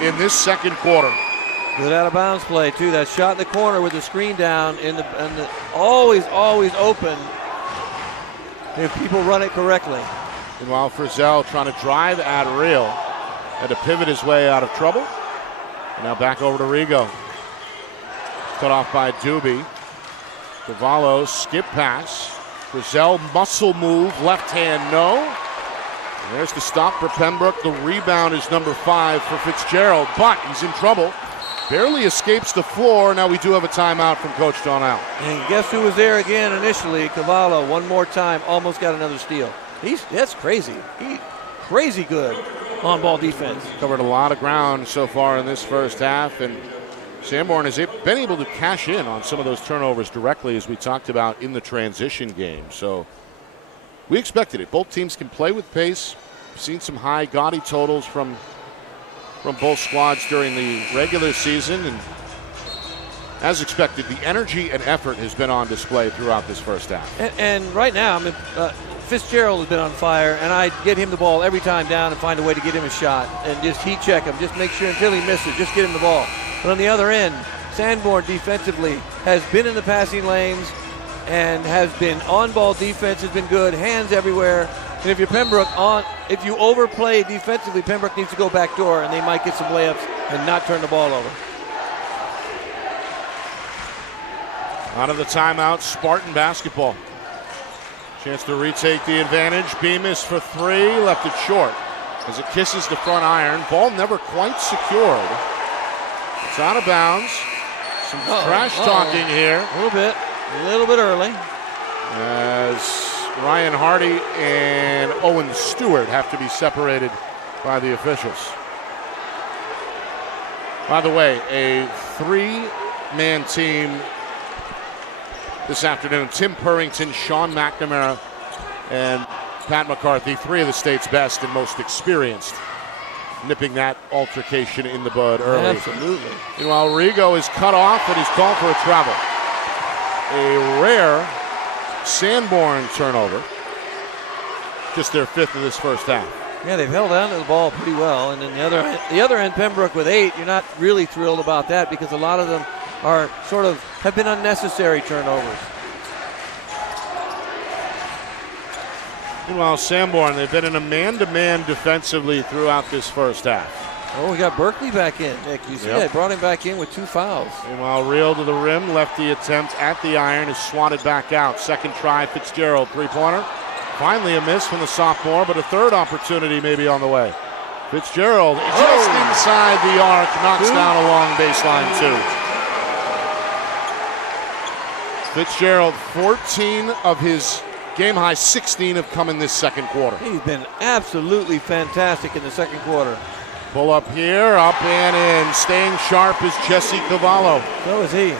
in this second quarter. Good out of bounds play, too. That shot in the corner with the screen down, and the always open if people run it correctly. Meanwhile, Frizzell trying to drive at Real. Had to pivot his way out of trouble. And now back over to Rigo. Cut off by Doobie. Cavallo, skip pass. Frizzell, muscle move, left hand, no. And there's the stop for Pembroke. The rebound is number 5 for Fitzgerald, but he's in trouble. Barely escapes the floor. Now we do have a timeout from Coach Donnell. And guess who was there again initially? Cavallo, one more time, almost got another steal. That's crazy. Crazy good on-ball defense. Covered a lot of ground so far in this first half, and Sanborn has been able to cash in on some of those turnovers directly, as we talked about in the transition game. So we expected it. Both teams can play with pace. We've seen some high, gaudy totals from both squads during the regular season, and as expected, the energy and effort has been on display throughout this first half. And right now, Fitzgerald has been on fire, and I get him the ball every time down and find a way to get him a shot and just heat check him. Just make sure until he misses, just get him the ball. But on the other end, Sanborn defensively has been in the passing lanes and has been on-ball defense has been good, hands everywhere. And if you're Pembroke, if you overplay defensively, Pembroke needs to go back door, and they might get some layups and not turn the ball over. Out of the timeout, Spartan basketball. Chance to retake the advantage. Bemis for 3, left it short as it kisses the front iron. Ball never quite secured. It's out of bounds. Some trash talking here. A little bit early. As Ryan Hardy and Owen Stewart have to be separated by the officials. By the way, a 3-man team this afternoon. Tim Purrington, Sean McNamara, and Pat McCarthy, 3 of the state's best and most experienced, nipping that altercation in the bud early. Absolutely. Meanwhile, Rigo is cut off and he's called for a travel. A rare Sanborn turnover. Just their 5th of this first half. Yeah, they've held on to the ball pretty well. And then the other end, Pembroke with 8, you're not really thrilled about that because a lot of them are have been unnecessary turnovers. Meanwhile, Sanborn, they've been in a man-to-man defensively throughout this first half. Oh, we got Berkeley back in, Nick. You see that? Brought him back in with 2 fouls. Meanwhile, Real to the rim, lefty attempt at the iron is swatted back out. Second try, Fitzgerald, 3-pointer. Finally a miss from the sophomore, but a third opportunity maybe on the way. Fitzgerald just inside the arc, knocks down a long baseline 2. Fitzgerald, 14 of his game-high 16 have come in this second quarter. He's been absolutely fantastic in the second quarter. Pull up here, up and in. Staying sharp is Jesse Cavallo. So is he.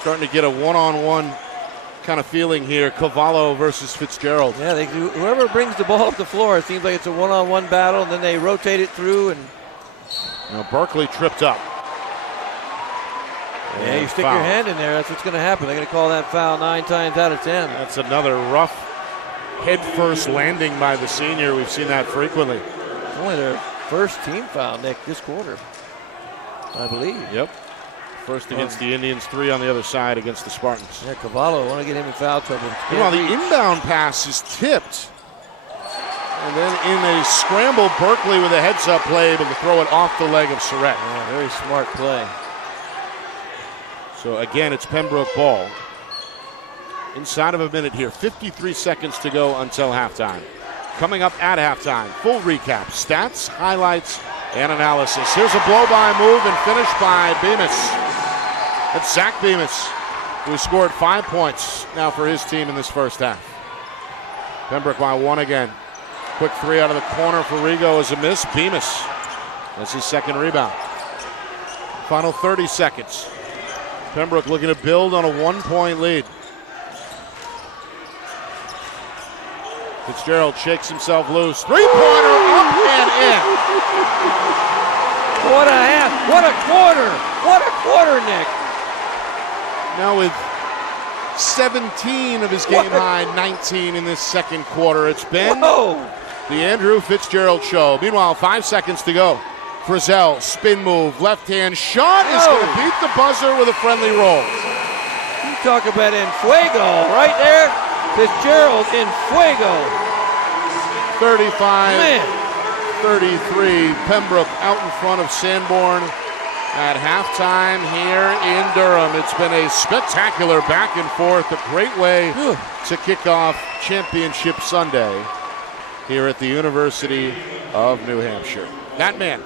Starting to get a one-on-one kind of feeling here. Cavallo versus Fitzgerald. Yeah, whoever brings the ball up the floor, it seems like it's a one-on-one battle, and then they rotate it through. And now Berkeley tripped up. Yeah, you stick your hand in there, that's what's going to happen. They're going to call that foul 9 times out of 10. That's another rough head-first landing by the senior. We've seen that frequently. Only their first team foul, Nick, this quarter, I believe. Yep. First against the Indians, 3 on the other side against the Spartans. Yeah, Cavallo, want to get him in foul trouble. Meanwhile, the inbound pass is tipped. And then in a scramble, Berkeley with a heads-up play, able to throw it off the leg of Surratt. Yeah, very smart play. So again, it's Pembroke ball. Inside of a minute here, 53 seconds to go until halftime. Coming up at halftime, full recap, stats, highlights, and analysis. Here's a blow-by move and finish by Bemis. That's Zach Bemis, who scored 5 points now for his team in this first half. Pembroke by 1 again. Quick 3 out of the corner for Rigo is a miss. Bemis, that's his second rebound. Final 30 seconds. Pembroke looking to build on a 1-point lead. Fitzgerald shakes himself loose. Three-pointer up and in. What a half. What a quarter. What a quarter, Nick. Now with 17 of his game-high 19 in this second quarter. It's been the Andrew Fitzgerald show. Meanwhile, 5 seconds to go. Frizzell, spin move, left-hand shot is going to beat the buzzer with a friendly roll. You talk about en fuego right there. Fitzgerald in fuego. 35-33. Pembroke out in front of Sanborn at halftime here in Durham. It's been a spectacular back and forth, a great way to kick off Championship Sunday here at the University of New Hampshire. That man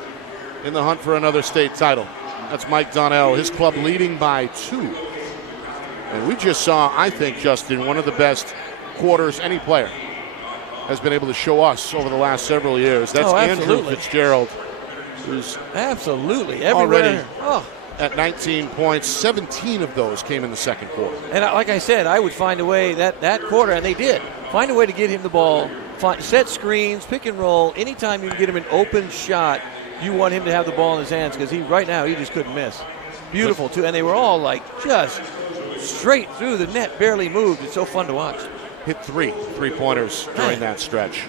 in the hunt for another state title. That's Mike Donnell, his club leading by 2. And we just saw, I think, Justin, one of the best quarters any player has been able to show us over the last several years. That's Andrew Fitzgerald, who's already at 19 points. 17 of those came in the second quarter. And like I said, I would find a way that quarter, and they did, find a way to get him the ball, set screens, pick and roll. Anytime you can get him an open shot, you want him to have the ball in his hands, because right now he just couldn't miss. Beautiful, too. And they were all just straight through the net, barely moved. It's so fun to watch. Hit 3 3-pointers during that stretch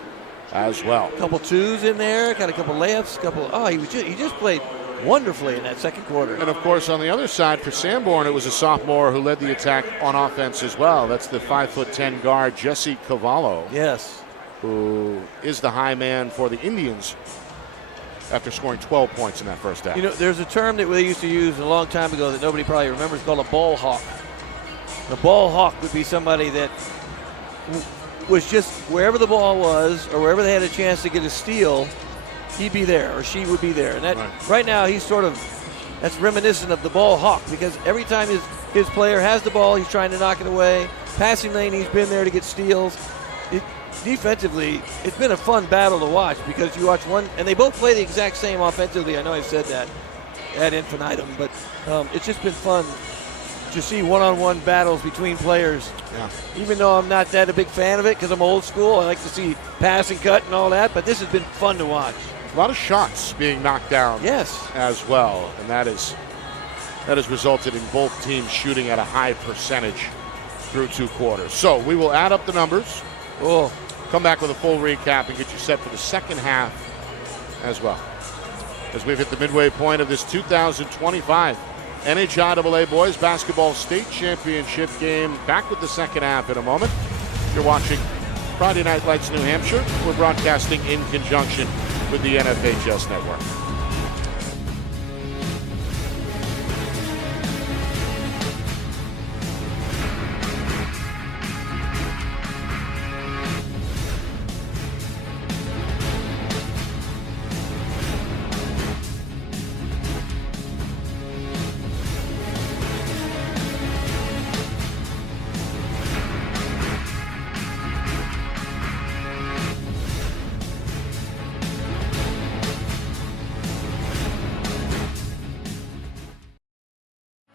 as well. A couple twos in there, got a couple layups, he just played wonderfully in that second quarter. And, of course, on the other side for Sanborn, it was a sophomore who led the attack on offense as well. That's the 5'10" guard, Jesse Cavallo. Yes. Who is the high man for the Indians after scoring 12 points in that first half. You know, there's a term that they used to use a long time ago that nobody probably remembers called a ball hawk. The ball hawk would be somebody that was just wherever the ball was or wherever they had a chance to get a steal, he'd be there or she would be there. And that right now he's that's reminiscent of the ball hawk, because every time his player has the ball, he's trying to knock it away. Passing lane, he's been there to get steals. Defensively, it's been a fun battle to watch, because you watch one, and they both play the exact same offensively. I know I've said that ad infinitum, but it's just been fun to see one-on-one battles between players. Yeah. Even though I'm not that a big fan of it, because I'm old school, I like to see pass and cut and all that, but this has been fun to watch. A lot of shots being knocked down as well, and that has resulted in both teams shooting at a high percentage through 2 quarters. So we will add up the numbers. We'll come back with a full recap and get you set for the second half as well, as we've hit the midway point of this 2025 NHIAA Boys Basketball State Championship game. Back with the second half in a moment. You're watching Friday Night Lights New Hampshire. We're broadcasting in conjunction with the NFHS Network.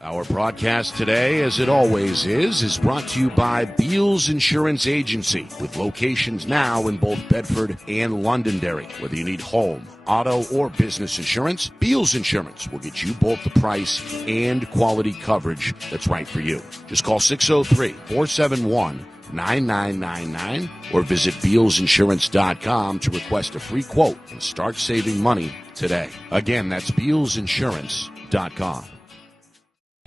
Our broadcast today, as it always is brought to you by Beals Insurance Agency, with locations now in both Bedford and Londonderry. Whether you need home, auto, or business insurance, Beals Insurance will get you both the price and quality coverage that's right for you. Just call 603-471-9999 or visit BealsInsurance.com to request a free quote and start saving money today. Again, that's BealsInsurance.com.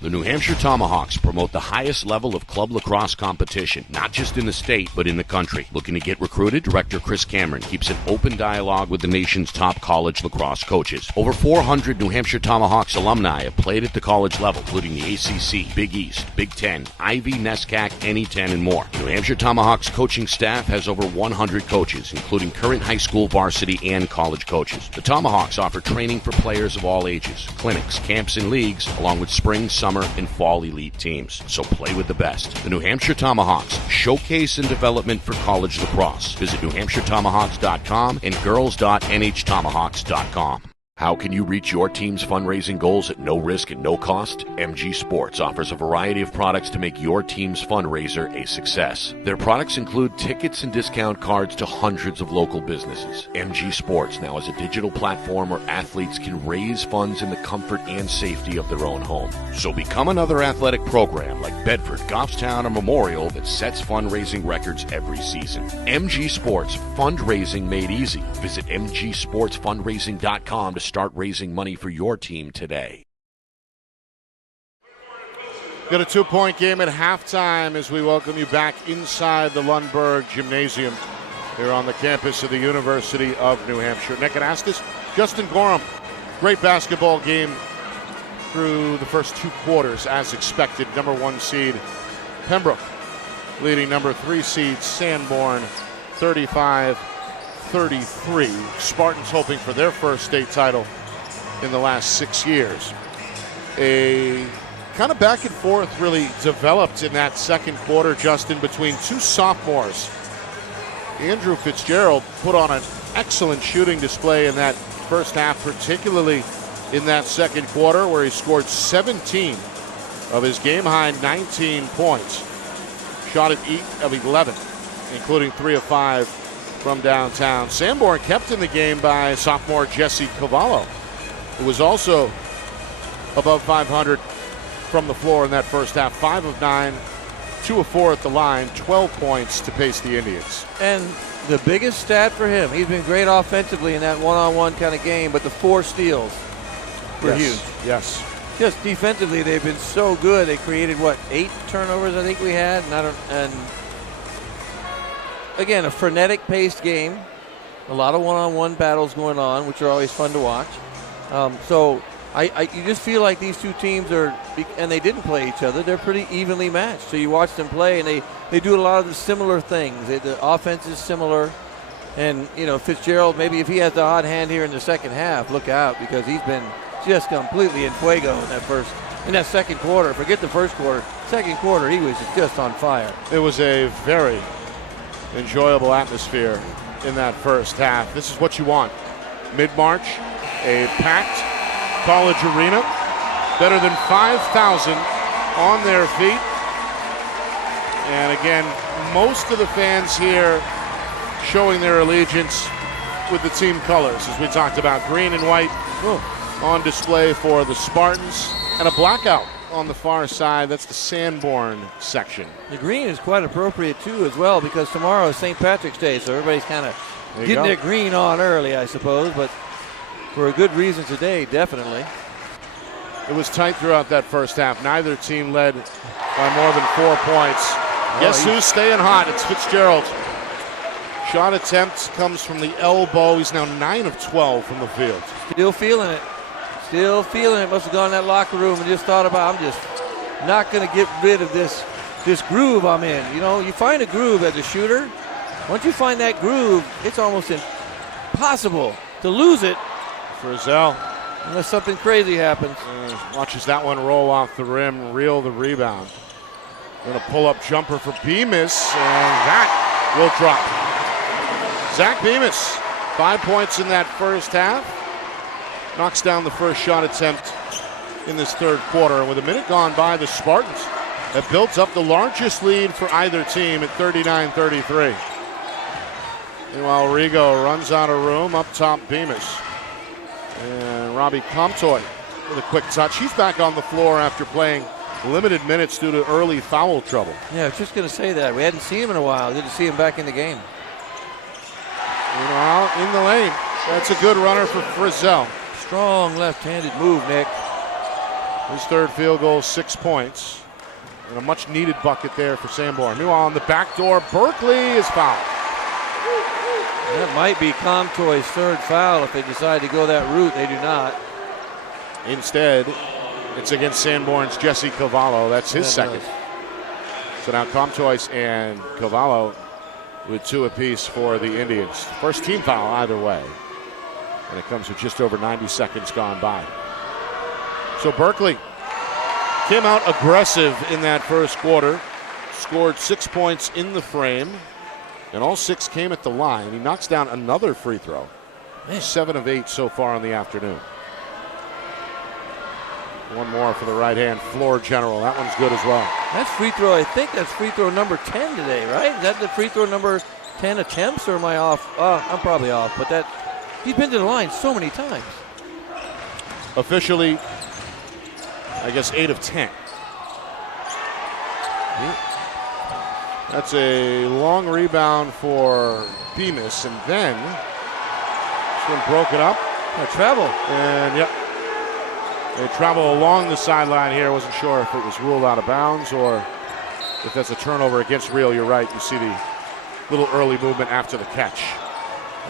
The New Hampshire Tomahawks promote the highest level of club lacrosse competition, not just in the state, but in the country. Looking to get recruited? Director Chris Cameron keeps an open dialogue with the nation's top college lacrosse coaches. Over 400 New Hampshire Tomahawks alumni have played at the college level, including the ACC, Big East, Big Ten, Ivy, NESCAC, NE10, and more. New Hampshire Tomahawks coaching staff has over 100 coaches, including current high school, varsity, and college coaches. The Tomahawks offer training for players of all ages, clinics, camps, and leagues, along with spring, summer, and fall elite teams. So play with the best. The New Hampshire Tomahawks, showcase and development for college lacrosse. Visit NewHampshireTomahawks.com and girls.nhtomahawks.com. How can you reach your team's fundraising goals at no risk and no cost? MG Sports offers a variety of products to make your team's fundraiser a success. Their products include tickets and discount cards to hundreds of local businesses. MG Sports now has a digital platform where athletes can raise funds in the comfort and safety of their own home. So become another athletic program like Bedford, Goffstown, or Memorial that sets fundraising records every season. MG Sports, fundraising made easy. Visit mgsportsfundraising.com to start raising money for your team today. Got a 2-point game at halftime as we welcome you back inside the Lundberg Gymnasium here on the campus of the University of New Hampshire. Nick Anastas, Justin Gorham. Great basketball game through the first 2 quarters as expected. Number 1 seed Pembroke leading number 3 seed Sanborn 35-33. Spartans hoping for their first state title in the last 6 years. A kind of back and forth really developed in that second quarter, Justin, between 2 sophomores. Andrew Fitzgerald put on an excellent shooting display in that first half, particularly in that second quarter where he scored 17 of his game-high 19 points. Shot at 8 of 11, including 3 of 5 from downtown. Sanborn kept in the game by sophomore Jesse Cavallo, who was also above 500 from the floor in that first half. 5 of 9, 2 of 4 at the line, 12 points to pace the Indians. And the biggest stat for him, he's been great offensively in that one-on-one kind of game, but the 4 steals were huge. Yes. Just defensively, they've been so good. They created, 8 turnovers I think we had? And again, a frenetic-paced game. A lot of one-on-one battles going on, which are always fun to watch. So you just feel like these 2 teams are, and they didn't play each other, they're pretty evenly matched. So you watch them play, and they do a lot of the similar things. The offense is similar. And, Fitzgerald, maybe if he has the hot hand here in the second half, look out, because he's been just completely in fuego in that second quarter. Forget the first quarter. Second quarter, he was just on fire. It was a very enjoyable atmosphere in that first half. This is what you want. Mid-March, a packed college arena, better than 5,000 on their feet. And again, most of the fans here showing their allegiance with the team colors, as we talked about, green and white on display for the Spartans, and a blackout on the far side. That's the Sanborn section. The green is quite appropriate too as well, because tomorrow is St. Patrick's Day, so everybody's kind of getting their green on early, I suppose, but for a good reason today, definitely. It was tight throughout that first half. Neither team led by more than 4 points. Guess who's staying hot? It's Fitzgerald. Shot attempt comes from the elbow. He's now 9 of 12 from the field. Still feeling it. Still feeling it. Must have gone in that locker room and just thought about, I'm just not going to get rid of this groove I'm in. You find a groove as a shooter. Once you find that groove, it's almost impossible to lose it. Frizzell. Unless something crazy happens. Watches that one roll off the rim, reel the rebound. Going to pull up jumper for Bemis, and that will drop. Zach Bemis, 5 points in that first half. Knocks down the first shot attempt in this third quarter. And with a minute gone by, the Spartans have built up the largest lead for either team at 39-33. Meanwhile, Rigo runs out of room. Up top, Bemis. And Robbie Comtoy with a quick touch. He's back on the floor after playing limited minutes due to early foul trouble. Yeah, I was just going to say that. We hadn't seen him in a while. Good to see him back in the game. Meanwhile, in the lane, that's a good runner for Frizzell. Strong left-handed move, Nick. His third field goal, 6 points. And a much-needed bucket there for Sanborn. Meanwhile, on the back door, Berkeley is fouled. That might be Comtoy's third foul if they decide to go that route. They do not. Instead, it's against Sanborn's Jesse Cavallo. That's his second. So now Comtois and Cavallo with 2 apiece for the Indians. First team foul either way. And it comes with just over 90 seconds gone by. So Berkeley came out aggressive in that first quarter. Scored 6 points in the frame. And all 6 came at the line. He knocks down another free throw. Man. 7 of 8 so far in the afternoon. One more for the right-hand floor general. That one's good as well. That's free throw. I think that's free throw number 10 today, right? Is that the free throw number 10 attempts, or am I off? I'm probably off, but he's been to the line so many times. Officially, I guess 8 of 10. That's a long rebound for Bemis, and then this one broke it up. Travel. And yep, they travel along the sideline here. Wasn't sure if it was ruled out of bounds or if that's a turnover against Real. You're right. You see the little early movement after the catch.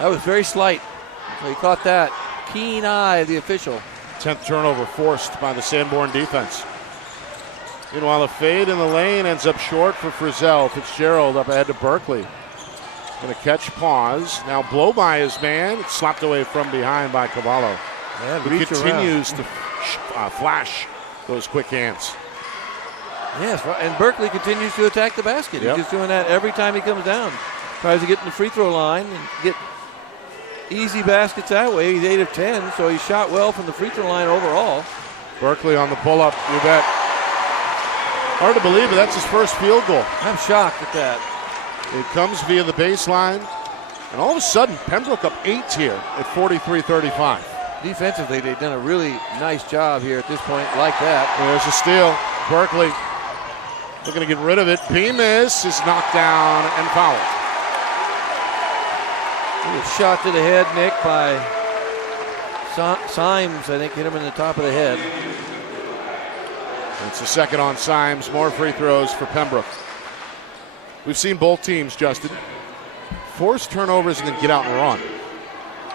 That was very slight. So he caught that. Keen eye of the official. 10th turnover forced by the Sanborn defense. Meanwhile, a fade in the lane ends up short for Frizzell. Fitzgerald up ahead to Berkeley. Going to catch, pause. Now blow by his man. It's slapped away from behind by Cavallo. Who continues to flash those quick hands. Yes, and Berkeley continues to attack the basket. Yep. He's just doing that every time he comes down. Tries to get in the free throw line and get easy baskets that way. He's 8 of 10, so he shot well from the free throw line overall. Berkeley on the pull-up, you bet. Hard to believe it. That's his first field goal. I'm shocked at that. It comes via the baseline, and all of a sudden, Pembroke up 8 here at 43-35. Defensively, they've done a really nice job here at this point, like that. There's a steal. Berkeley looking to get rid of it. Bemis is knocked down and fouled. A shot to the head, Nick, by Symes. I think hit him in the top of the head. It's a second on Symes. More free throws for Pembroke. We've seen both teams, Justin, force turnovers and then get out and run.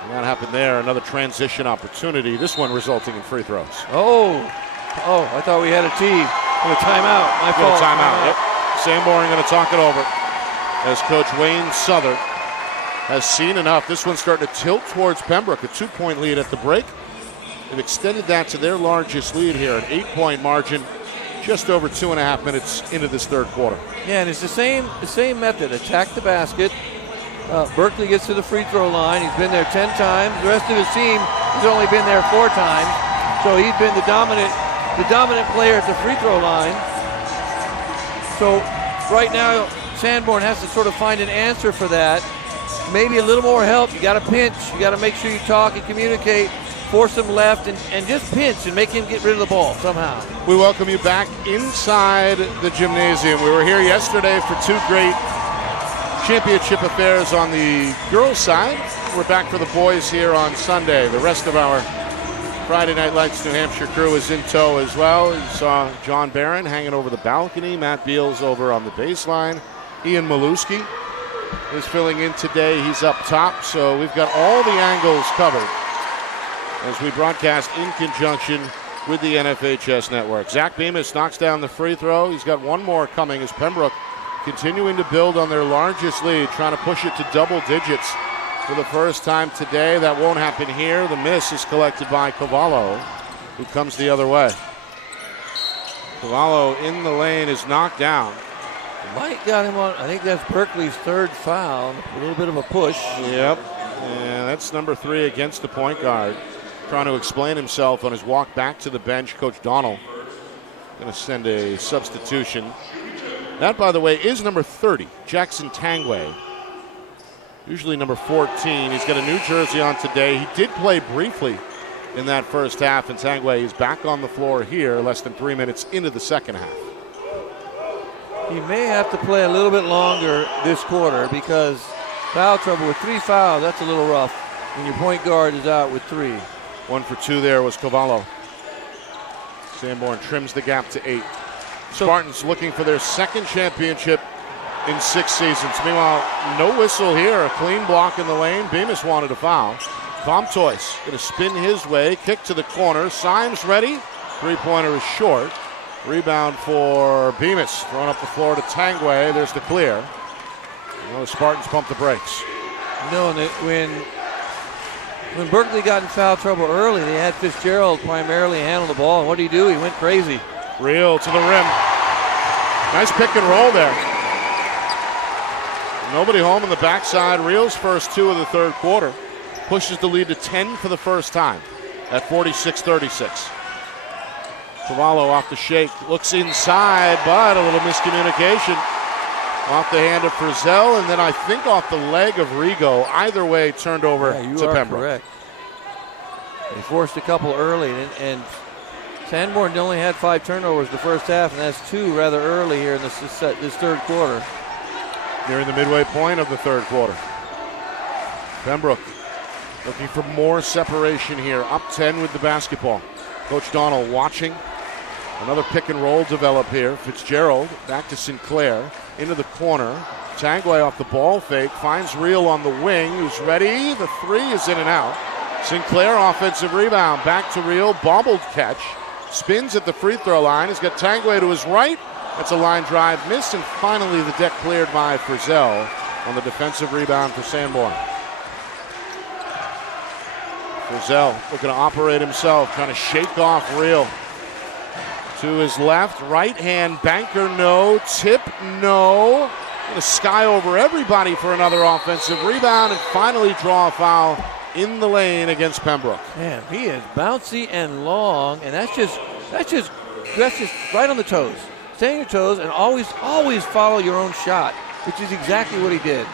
And that happened there. Another transition opportunity. This one resulting in free throws. Oh, I thought we had a tee. A timeout. My fault. Timeout. Yep. Sanborn going to talk it over as Coach Wayne Southern has seen enough. This one's starting to tilt towards Pembroke. A 2-point lead at the break. They've extended that to their largest lead here, an 8-point margin, just over 2.5 minutes into this third quarter. Yeah, and it's the same method. Attack the basket. Berkeley gets to the free throw line. He's been there 10 times. The rest of his team has only been there 4 times. So he's been the dominant player at the free throw line. So right now, Sanborn has to sort of find an answer for that. Maybe a little more help. You got to pinch. You got to make sure you talk and communicate. Force him left and just pinch and make him get rid of the ball somehow. We welcome you back inside the gymnasium. We were here yesterday for 2 great championship affairs on the girls' side. We're back for the boys here on Sunday. The rest of our Friday Night Lights New Hampshire crew is in tow as well. You saw John Barron hanging over the balcony, Matt Beals over on the baseline. Ian Maluski is filling in today. He's up top, so we've got all the angles covered as we broadcast in conjunction with the NFHS network. Zach Bemis knocks down the free throw. He's got one more coming as Pembroke continuing to build on their largest lead, trying to push it to double digits for the first time today. That won't happen here. The miss is collected by Cavallo, who comes the other way. Cavallo in the lane is knocked down. Mike got him on, I think that's Berkeley's 3rd foul. A little bit of a push. Yep, and that's number 3 against the point guard. Trying to explain himself on his walk back to the bench. Coach Donnell going to send a substitution. That, by the way, is number 30, Jackson Tangway. Usually number 14. He's got a new jersey on today. He did play briefly in that first half, and Tangway is back on the floor here less than 3 minutes into the second half. He may have to play a little bit longer this quarter because foul trouble with 3 fouls, that's a little rough when your point guard is out with 3. 1 for 2 there was Cavallo. Sanborn trims the gap to 8. Spartans looking for their 2nd championship in 6 seasons. Meanwhile, no whistle here. A clean block in the lane. Bemis wanted a foul. Comtois going to spin his way. Kick to the corner. Symes ready. 3-pointer is short. Rebound for Bemis. Thrown up the floor to Tangway. There's the clear. The Spartans pump the brakes. No, when Berkeley got in foul trouble early, they had Fitzgerald primarily handle the ball. And what did he do? He went crazy. Real to the rim. Nice pick and roll there. Nobody home on the backside. Real's first 2 of the third quarter. pushes the lead to 10 for the first time at 46-36. Cavallo off the shake, looks inside, but a little miscommunication off the hand of Frizzell, and then I think off the leg of Rigo. Either way, turned over you to are Pembroke. Correct. They forced a couple early, and Sanborn only had 5 turnovers the first half, and that's 2 rather early here in this third quarter. Nearing the midway point of the third quarter. Pembroke looking for more separation here, up 10 with the basketball. Coach Donald watching. Another pick and roll develop here. Fitzgerald back to Sinclair into the corner. Tanguay off the ball fake, finds Reel on the wing, who's ready. The 3 is in and out. Sinclair offensive rebound, back to Reel, bobbled catch. Spins at the free throw line. He's got Tanguay to his right. That's a line drive miss, and finally the deck cleared by Frizzell on the defensive rebound for Sanborn. Frizzell looking to operate himself, trying to shake off Reel. To his left, right hand banker, no. Tip, no. Going to sky over everybody for another offensive rebound, and finally draw a foul in the lane against Pembroke. Man, he is bouncy and long, and that's just right on the toes. Stay on your toes and always follow your own shot, which is exactly what he did.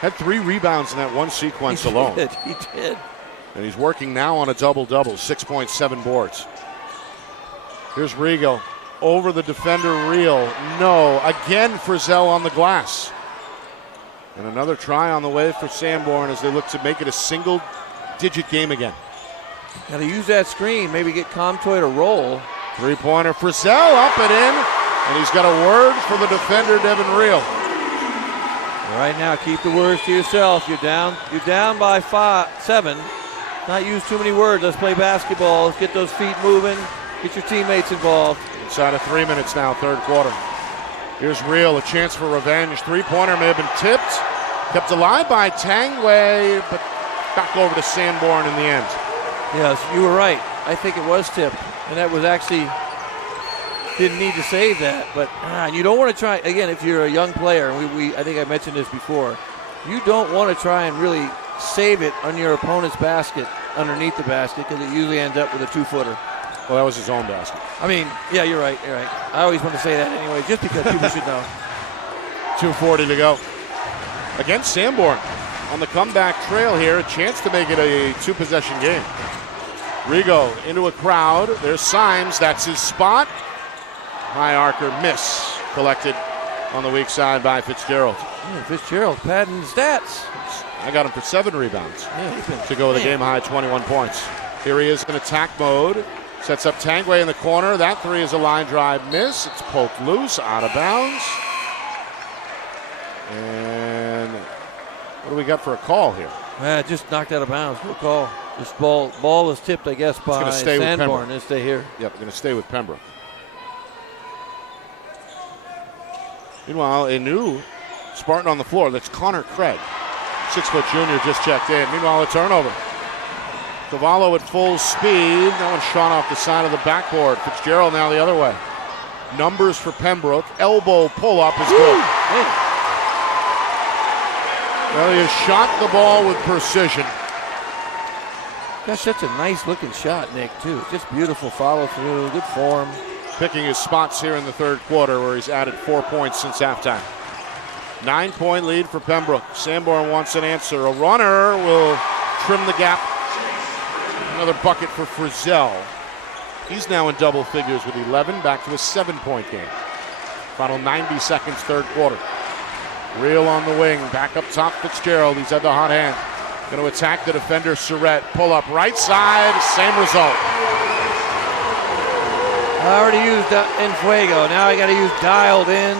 Had 3 rebounds in that one sequence alone. He did. And he's working now on a double-double, 6.7 boards. Here's Rigo over the defender, Reel. No. Again, Frizzell on the glass. And another try on the way for Sanborn as they look to make it a single-digit game again. Got to use that screen, maybe get Comtoy to roll. Three-pointer, Frizzell up and in. And he's got a word for the defender, Devin Reel. Right now, keep the words to yourself. You're down by 7. Not use too many words. Let's play basketball. Let's get those feet moving. Get your teammates involved. Inside of 3 minutes now, third quarter. Here's Reel, a chance for revenge. Three-pointer may have been tipped. Kept alive by Tanguay, but back over to Sanborn in the end. Yes, you were right. I think it was tipped. And that was actually, didn't need to save that. But you don't want to try, again, if you're a young player, I think I mentioned this before, you don't want to try and really save it on your opponent's basket, underneath the basket, because it usually ends up with a 2-footer. Well, that was his own basket. I mean, yeah, you're right. I always want to say that anyway, just because people should know. 2:40 to go. Against Sanborn on the comeback trail here, a chance to make it a 2-possession game. Rigo into a crowd. There's Symes. That's his spot. High arcer miss. Collected on the weak side by Fitzgerald. Yeah, Fitzgerald padding the stats. I got him for 7 rebounds to go with a game-high 21 points. Here he is in attack mode. Sets up Tanguay in the corner. That 3 is a line drive miss. It's poked loose, out of bounds. And what do we got for a call here? Just knocked out of bounds. Good call. This ball was tipped, I guess, by Sanborn. It's stay here. Yep, going to stay with Pembroke. Meanwhile, a new Spartan on the floor. That's Connor Craig. 6-foot junior just checked in. Meanwhile, a turnover. Cavallo at full speed. That one shot off the side of the backboard. Fitzgerald now the other way. Numbers for Pembroke. Elbow pull-up is good. Man. Well, he has shot the ball with precision. That's such a nice-looking shot, Nick, too. Just beautiful follow-through, good form. Picking his spots here in the third quarter where he's added 4 points since halftime. 9-point lead for Pembroke. Sanborn wants an answer. A runner will trim the gap. Another bucket for Frizzell. He's now in double figures with 11, back to a 7-point game. Final 90 seconds, third quarter. Reel on the wing, back up top Fitzgerald. He's at the hot hand. Going to attack the defender, Surrett. Pull up right side, same result. I already used En Fuego. Now I got to use dialed in.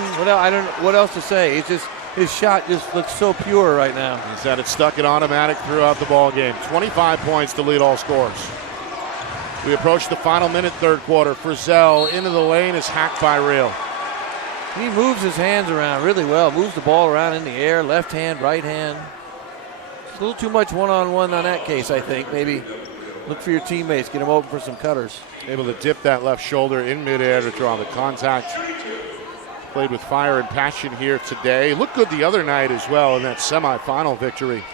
What else to say? It's just his shot just looks so pure right now. He's had it stuck in automatic throughout the ball game. 25 points to lead all scores. We approach the final minute, third quarter. Frizzell into the lane is hacked by Reel. He moves his hands around really well. Moves the ball around in the air, left hand, right hand. It's a little too much one-on-one on that case, I think. Maybe look for your teammates, get them open for some cutters. Able to dip that left shoulder in midair to draw the contact. Played with fire and passion here today. Looked good the other night as well in that semifinal victory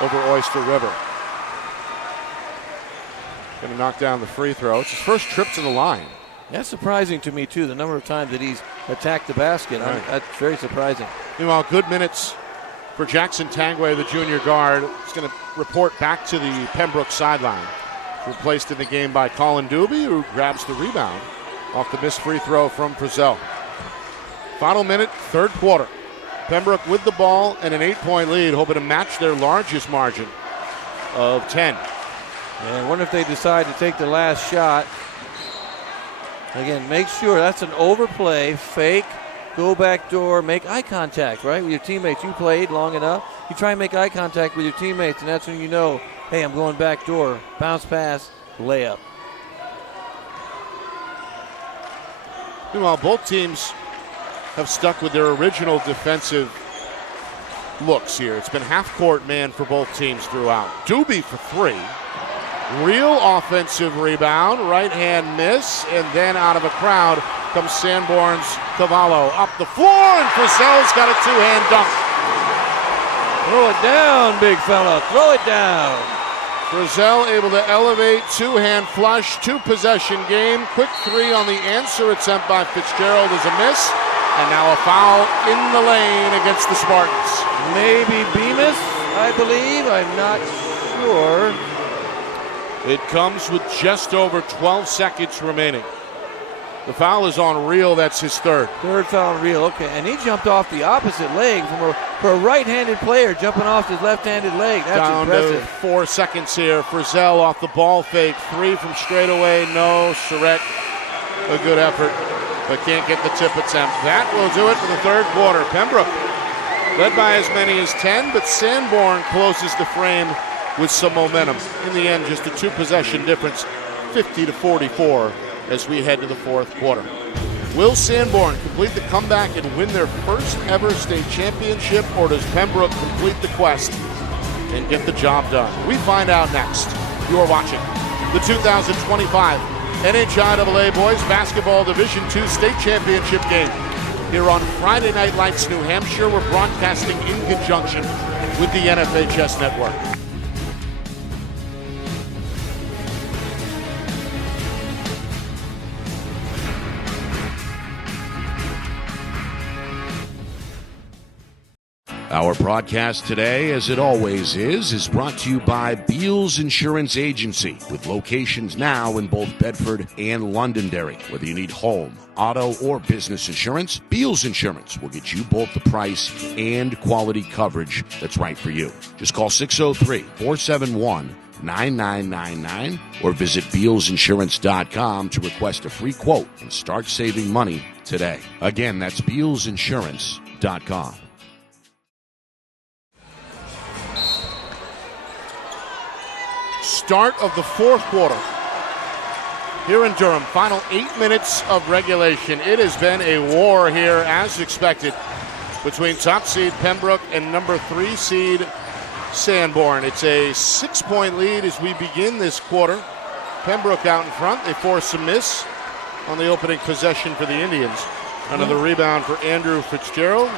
over Oyster River. Going to knock down the free throw. It's his first trip to the line. That's surprising to me, too, the number of times that he's attacked the basket. Right. That's very surprising. Meanwhile, good minutes for Jackson Tangway, the junior guard. He's going to report back to the Pembroke sideline. Replaced in the game by Colin Doobie, who grabs the rebound off the missed free throw from Frizzell. Final minute, third quarter. Pembroke with the ball and an 8-point lead, hoping to match their largest margin of 10. And I wonder if they decide to take the last shot. Again, make sure that's an overplay, fake, go back door, make eye contact, right, with your teammates. You played long enough. You try and make eye contact with your teammates, and that's when you know, hey, I'm going back door. Bounce pass, layup. Meanwhile, both teams have stuck with their original defensive looks here. It's been half-court man for both teams throughout. Doobie for three. Real offensive rebound, right-hand miss, and then out of a crowd comes Sanborn's Cavallo. Up the floor, and Frizzell's got a two-hand dunk. Throw it down, big fella. Throw it down. Frizzell able to elevate, two-hand flush, two-possession game. Quick three on the answer attempt by Fitzgerald is a miss. And now a foul in the lane against the Spartans. Maybe Bemis, I believe. I'm not sure. It comes with just over 12 seconds remaining. The foul is on Reel. That's his third. Third foul on Reel. Okay, and he jumped off the opposite leg for a right-handed player jumping off his left-handed leg. That's down impressive. to 4 seconds here. Frizzell off the ball fake. Three from straight away. No. Surratt, a good effort, but can't get the tip attempt. That will do it for the third quarter. Pembroke led by as many as 10, but Sanborn closes the frame with some momentum. In the end, just a two-possession difference, 50-44 as we head to the fourth quarter. Will Sanborn complete the comeback and win their first ever state championship, or does Pembroke complete the quest and get the job done? We find out next. You are watching the 2025 NHIAA Boys Basketball Division II State Championship game here on Friday Night Lights, New Hampshire. We're broadcasting in conjunction with the NFHS Network. Our broadcast today, as it always is brought to you by Beals Insurance Agency, with locations now in both Bedford and Londonderry. Whether you need home, auto, or business insurance, Beals Insurance will get you both the price and quality coverage that's right for you. Just call 603-471-9999 or visit BealsInsurance.com to request a free quote and start saving money today. Again, that's BealsInsurance.com. Start of the fourth quarter here in Durham. Final 8 minutes of regulation. It has been a war here, as expected, between top seed Pembroke and number 3 seed Sanborn. It's a 6-point lead as we begin this quarter. Pembroke out in front. They force a miss on the opening possession for the Indians. Another rebound for Andrew Fitzgerald.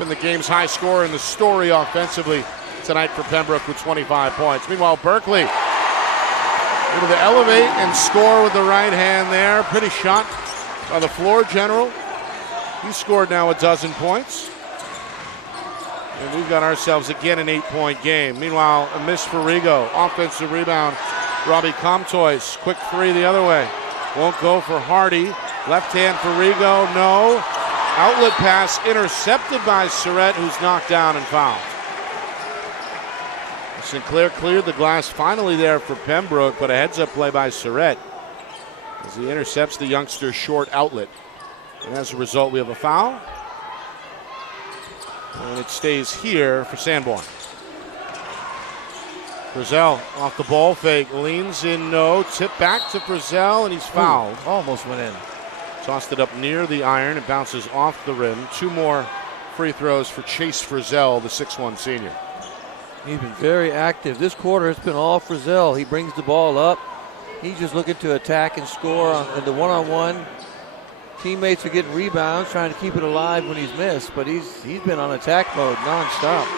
Been the game's high scorer in the story offensively tonight for Pembroke with 25 points. Meanwhile, Berkeley able to elevate and score with the right hand there. Pretty shot by the floor general. He scored now 12 points. And we've got ourselves again an 8-point game. Meanwhile, a miss for Rigo. Offensive rebound, Robbie Comtois. Quick three the other way. Won't go for Hardy. Left hand for Rigo, no. Outlet pass intercepted by Surratt, who's knocked down and fouled. Sinclair cleared the glass finally there for Pembroke, but a heads-up play by Surratt as he intercepts the youngster's short outlet. And as a result, we have a foul. And it stays here for Sanborn. Frizzell off the ball fake, leans in, no. Tip back to Frizzell, and he's fouled. Ooh, almost went in. Tossed it up near the iron. It bounces off the rim. 2 more free throws for Chase Frizzell, the 6'1 senior. He's been very active. This quarter, it's been all Frizzell. He brings the ball up. He's just looking to attack and score on the one-on-one. Teammates are getting rebounds, trying to keep it alive when he's missed, but he's been on attack mode nonstop.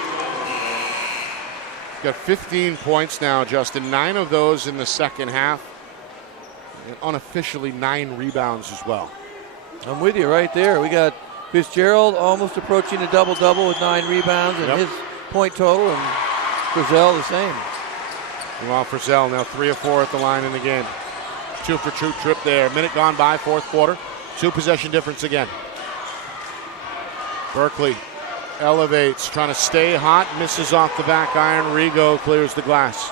Got 15 points now, Justin. 9 of those in the second half. And unofficially 9 rebounds as well. I'm with you right there. We got Fitzgerald almost approaching a double-double with 9 rebounds and his point total, and Frizzell the same. Meanwhile, Frizzell now 3 of 4 at the line in the game. 2 for 2 trip there. Minute gone by, fourth quarter. 2 possession difference again. Berkeley elevates, trying to stay hot, misses off the back iron. Rigo clears the glass.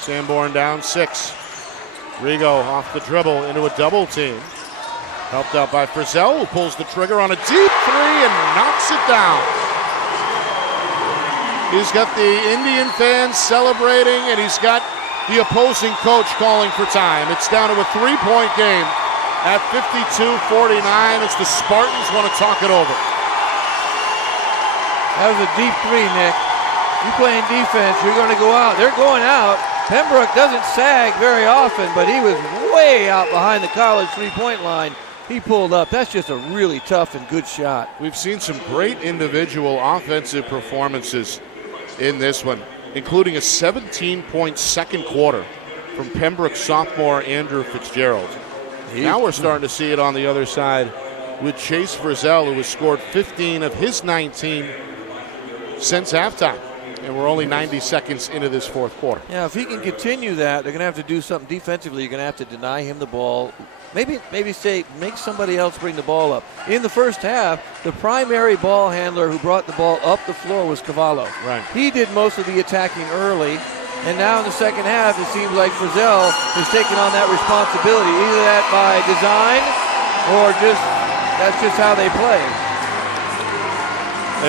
Sanborn down 6. Rigo off the dribble into a double team. Helped out by Frizzell, who pulls the trigger on a deep 3 and knocks it down. He's got the Indian fans celebrating, and he's got the opposing coach calling for time. It's down to a 3-point game at 52-49 as the Spartans want to talk it over. That was a deep 3, Nick. You playing defense, you're going to go out. They're going out. Pembroke doesn't sag very often, but he was way out behind the college three-point line. He pulled up. That's just a really tough and good shot. We've seen some great individual offensive performances in this one, including a 17-point second quarter from Pembroke sophomore Andrew Fitzgerald. Now we're starting to see it on the other side with Chase Frizzell, who has scored 15 of his 19 since halftime. And we're only 90 seconds into this fourth quarter. Yeah, if he can continue that, they're going to have to do something defensively. You're going to have to deny him the ball. Maybe say, make somebody else bring the ball up. In the first half, the primary ball handler who brought the ball up the floor was Cavallo. Right. He did most of the attacking early. And now in the second half, it seems like Frizzell is taking on that responsibility. Either that by design or that's just how they play.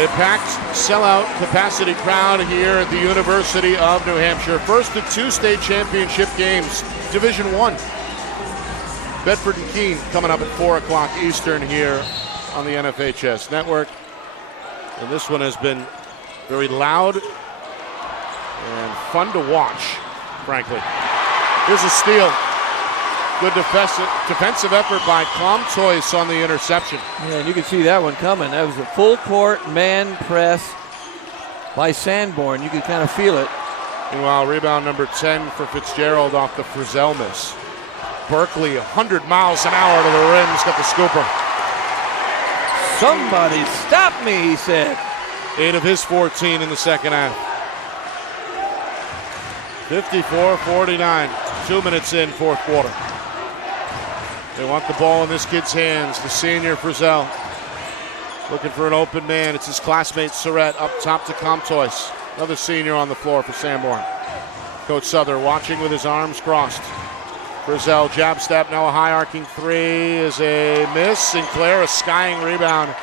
A packed sellout capacity crowd here at the University of New Hampshire. First of 2 state championship games, Division I. Bedford and Keene coming up at 4 o'clock Eastern here on the NFHS Network. And this one has been very loud and fun to watch, frankly. Here's a steal. Good defensive effort by Comtois on the interception. Yeah, and you can see that one coming. That was a full court man press by Sanborn. You could kind of feel it. Meanwhile, rebound number 10 for Fitzgerald off the Frizzell miss. Berkeley, 100 miles an hour to the rim. He's got the scooper. Somebody stop me, he said. 8 of his 14 in the second half. 54-49. 2 minutes in, fourth quarter. They want the ball in this kid's hands. The senior Frizzell looking for an open man. It's his classmate Surratt up top to Comtois. Another senior on the floor for Sanborn. Coach Souther watching with his arms crossed. Frizzell jab step, now a high arcing 3 is a miss. Sinclair a skying rebound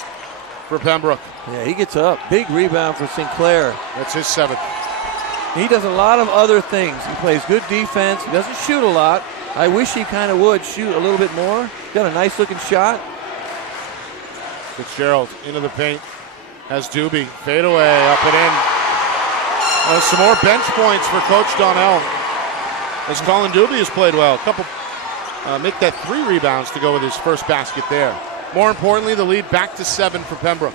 for Pembroke. Yeah, he gets up. Big rebound for Sinclair. That's his 7th. He does a lot of other things. He plays good defense. He doesn't shoot a lot. I wish he kind of would shoot a little bit more. Got a nice looking shot. Fitzgerald into the paint. Has Doobie. Fade away, up and in. Some more bench points for Coach Donnell. As Colin Doobie has played well. A couple, make that 3 rebounds to go with his first basket there. More importantly, the lead back to 7 for Pembroke.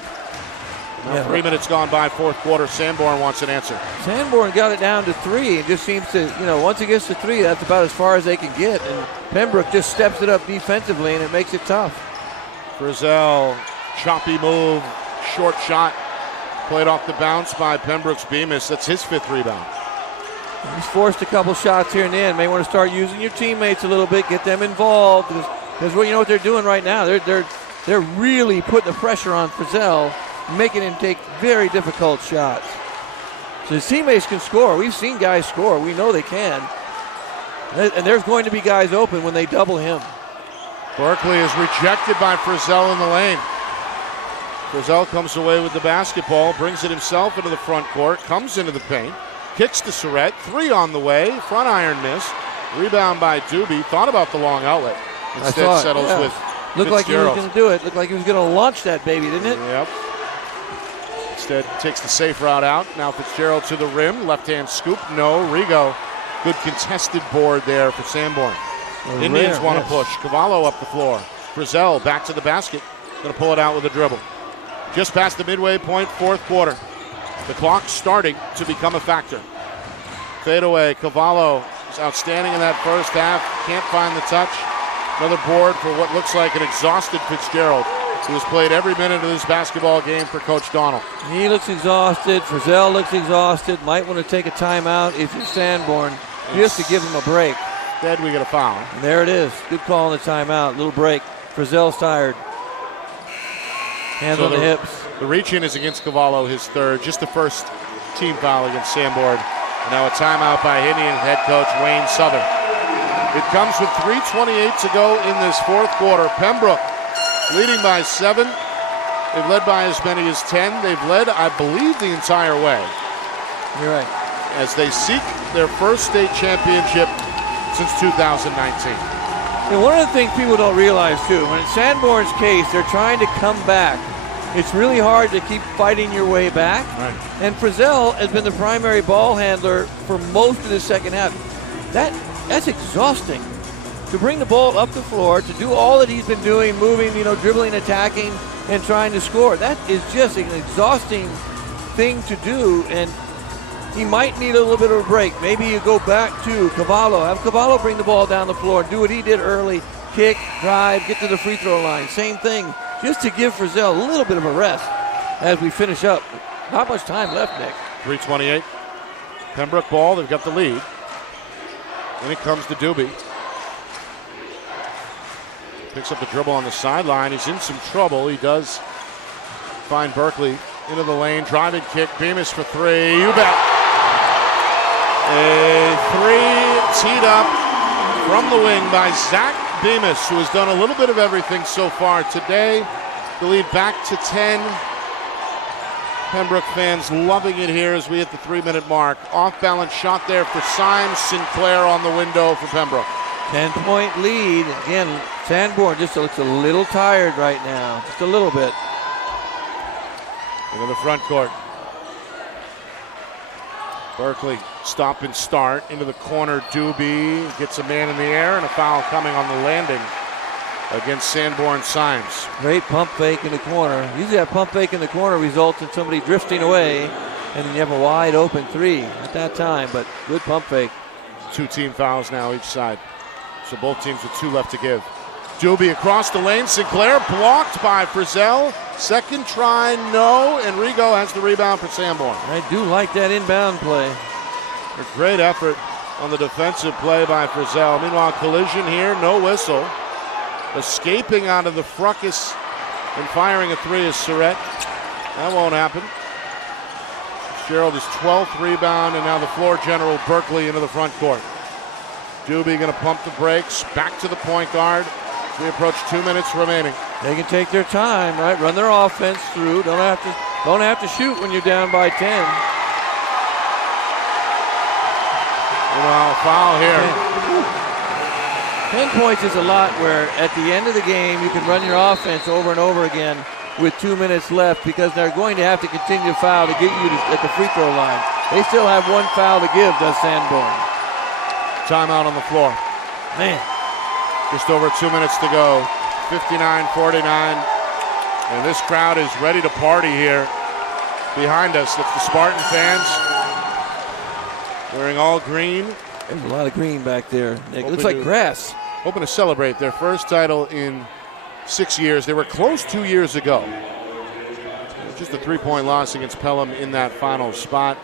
Now 3 minutes gone by, fourth quarter. Sanborn wants an answer. Sanborn got it down to 3 and just seems to, once it gets to 3, that's about as far as they can get. And Pembroke just steps it up defensively and it makes it tough. Frizzell, choppy move, short shot. Played off the bounce by Pembroke's Bemis. That's his 5th rebound. He's forced a couple shots here and there. May want to start using your teammates a little bit, get them involved. Because you know what they're doing right now. They're really putting the pressure on Frizzell, making him take very difficult shots. So his teammates can score. We've seen guys score. We know they can. And there's going to be guys open when they double him. Berkeley is rejected by Frizzell in the lane. Frizzell comes away with the basketball, brings it himself into the front court, comes into the paint, kicks to Surratt, 3 on the way, front iron miss. Rebound by Doobie, thought about the long outlet. Instead settles with Looked like he was Fitzgerald. going to do it. Looked like he was going to launch that baby, didn't it? Yep. Instead takes the safe route out. Now Fitzgerald to the rim, left-hand scoop, no. Rigo, good contested board there for Sanborn. Indians want to push. Cavallo up the floor. Frizzell back to the basket. Going to pull it out with a dribble. Just past the midway point, fourth quarter. The clock's starting to become a factor. Fadeaway, Cavallo is outstanding in that first half. Can't find the touch. Another board for what looks like an exhausted Fitzgerald, who has played every minute of this basketball game for Coach Donald. He looks exhausted. Frizzell looks exhausted. Might want to take a timeout if you're Sanborn, just to give him a break. Instead, we get a foul. And there it is. Good call on the timeout. Little break. Frizzell's tired. Hands on the hips. The reach-in is against Cavallo, his third. Just the first team foul against Sanborn. And now a timeout by Indian head coach Wayne Southern. It comes with 3:28 to go in this fourth quarter. Pembroke leading by 7. They've led by as many as 10. They've led, I believe, the entire way. You're right. As they seek their first state championship since 2019. And one of the things people don't realize, too, when it's Sanborn's case, they're trying to come back. It's really hard to keep fighting your way back. Right. And Frizzell has been the primary ball handler for most of the second half. That's exhausting. To bring the ball up the floor, to do all that he's been doing, moving, dribbling, attacking, and trying to score. That is just an exhausting thing to do, and he might need a little bit of a break. Maybe you go back to Cavallo, have Cavallo bring the ball down the floor, do what he did early, kick, drive, get to the free throw line. Same thing, just to give Frizzell a little bit of a rest as we finish up. Not much time left, Nick. 3:28. Pembroke ball, they've got the lead. And it comes to Doobie. Picks up the dribble on the sideline. He's in some trouble. He does find Berkeley into the lane. Driving kick. Bemis for 3. You bet. A 3 teed up from the wing by Zach Bemis, who has done a little bit of everything so far today. The lead back to 10. Pembroke fans loving it here as we hit the 3-minute mark. Off-balance shot there for Symes. Sinclair on the window for Pembroke. 10-point lead. Again, Sanborn just looks a little tired right now. Just a little bit. Into the front court. Berkeley stop and start. Into the corner, Doobie gets a man in the air and a foul coming on the landing against Sanborn Symes. Great pump fake in the corner. Usually that pump fake in the corner results in somebody drifting away, and then you have a wide open 3 at that time, but good pump fake. 2 team fouls now each side. So both teams with 2 left to give. Doobie across the lane. Sinclair blocked by Frizzell. Second try, no. Enrico has the rebound for Sanborn. I do like that inbound play. A great effort on the defensive play by Frizzell. Meanwhile, collision here, no whistle. Escaping out of the fracas and firing a 3 is Surratt. That won't happen. Gerald is 12th rebound, and now the floor general Berkeley into the front court. Doobie going to pump the brakes. Back to the point guard. We approach 2 minutes remaining. They can take their time, right? Run their offense through. Don't have to shoot when you're down by 10. Meanwhile, foul here. 10 points is a lot where at the end of the game you can run your offense over and over again with 2 minutes left because they're going to have to continue to foul to get you at the free throw line. They still have 1 foul to give, does Sanborn. Timeout on the floor. Man. Just over 2 minutes to go. 59-49. And this crowd is ready to party here behind us. That's the Spartan fans wearing all green. There's a lot of green back there, Nick. It looks like grass. Hoping to celebrate their first title in 6 years. They were close 2 years ago. Just a 3-point loss against Pelham in that final spot.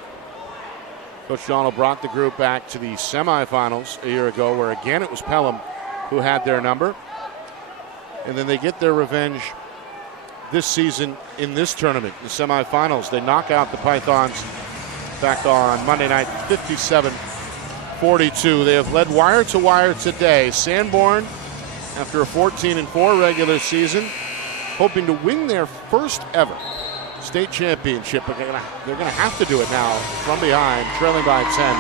Coach Donald brought the group back to the semifinals a year ago, where again it was Pelham who had their number. And then they get their revenge this season in this tournament, the semifinals. They knock out the Pythons back on Monday night, 57-42. They have led wire to wire today. Sanborn, after a 14-4 regular season, hoping to win their first ever state championship. But they're going to have to do it now from behind, trailing by 10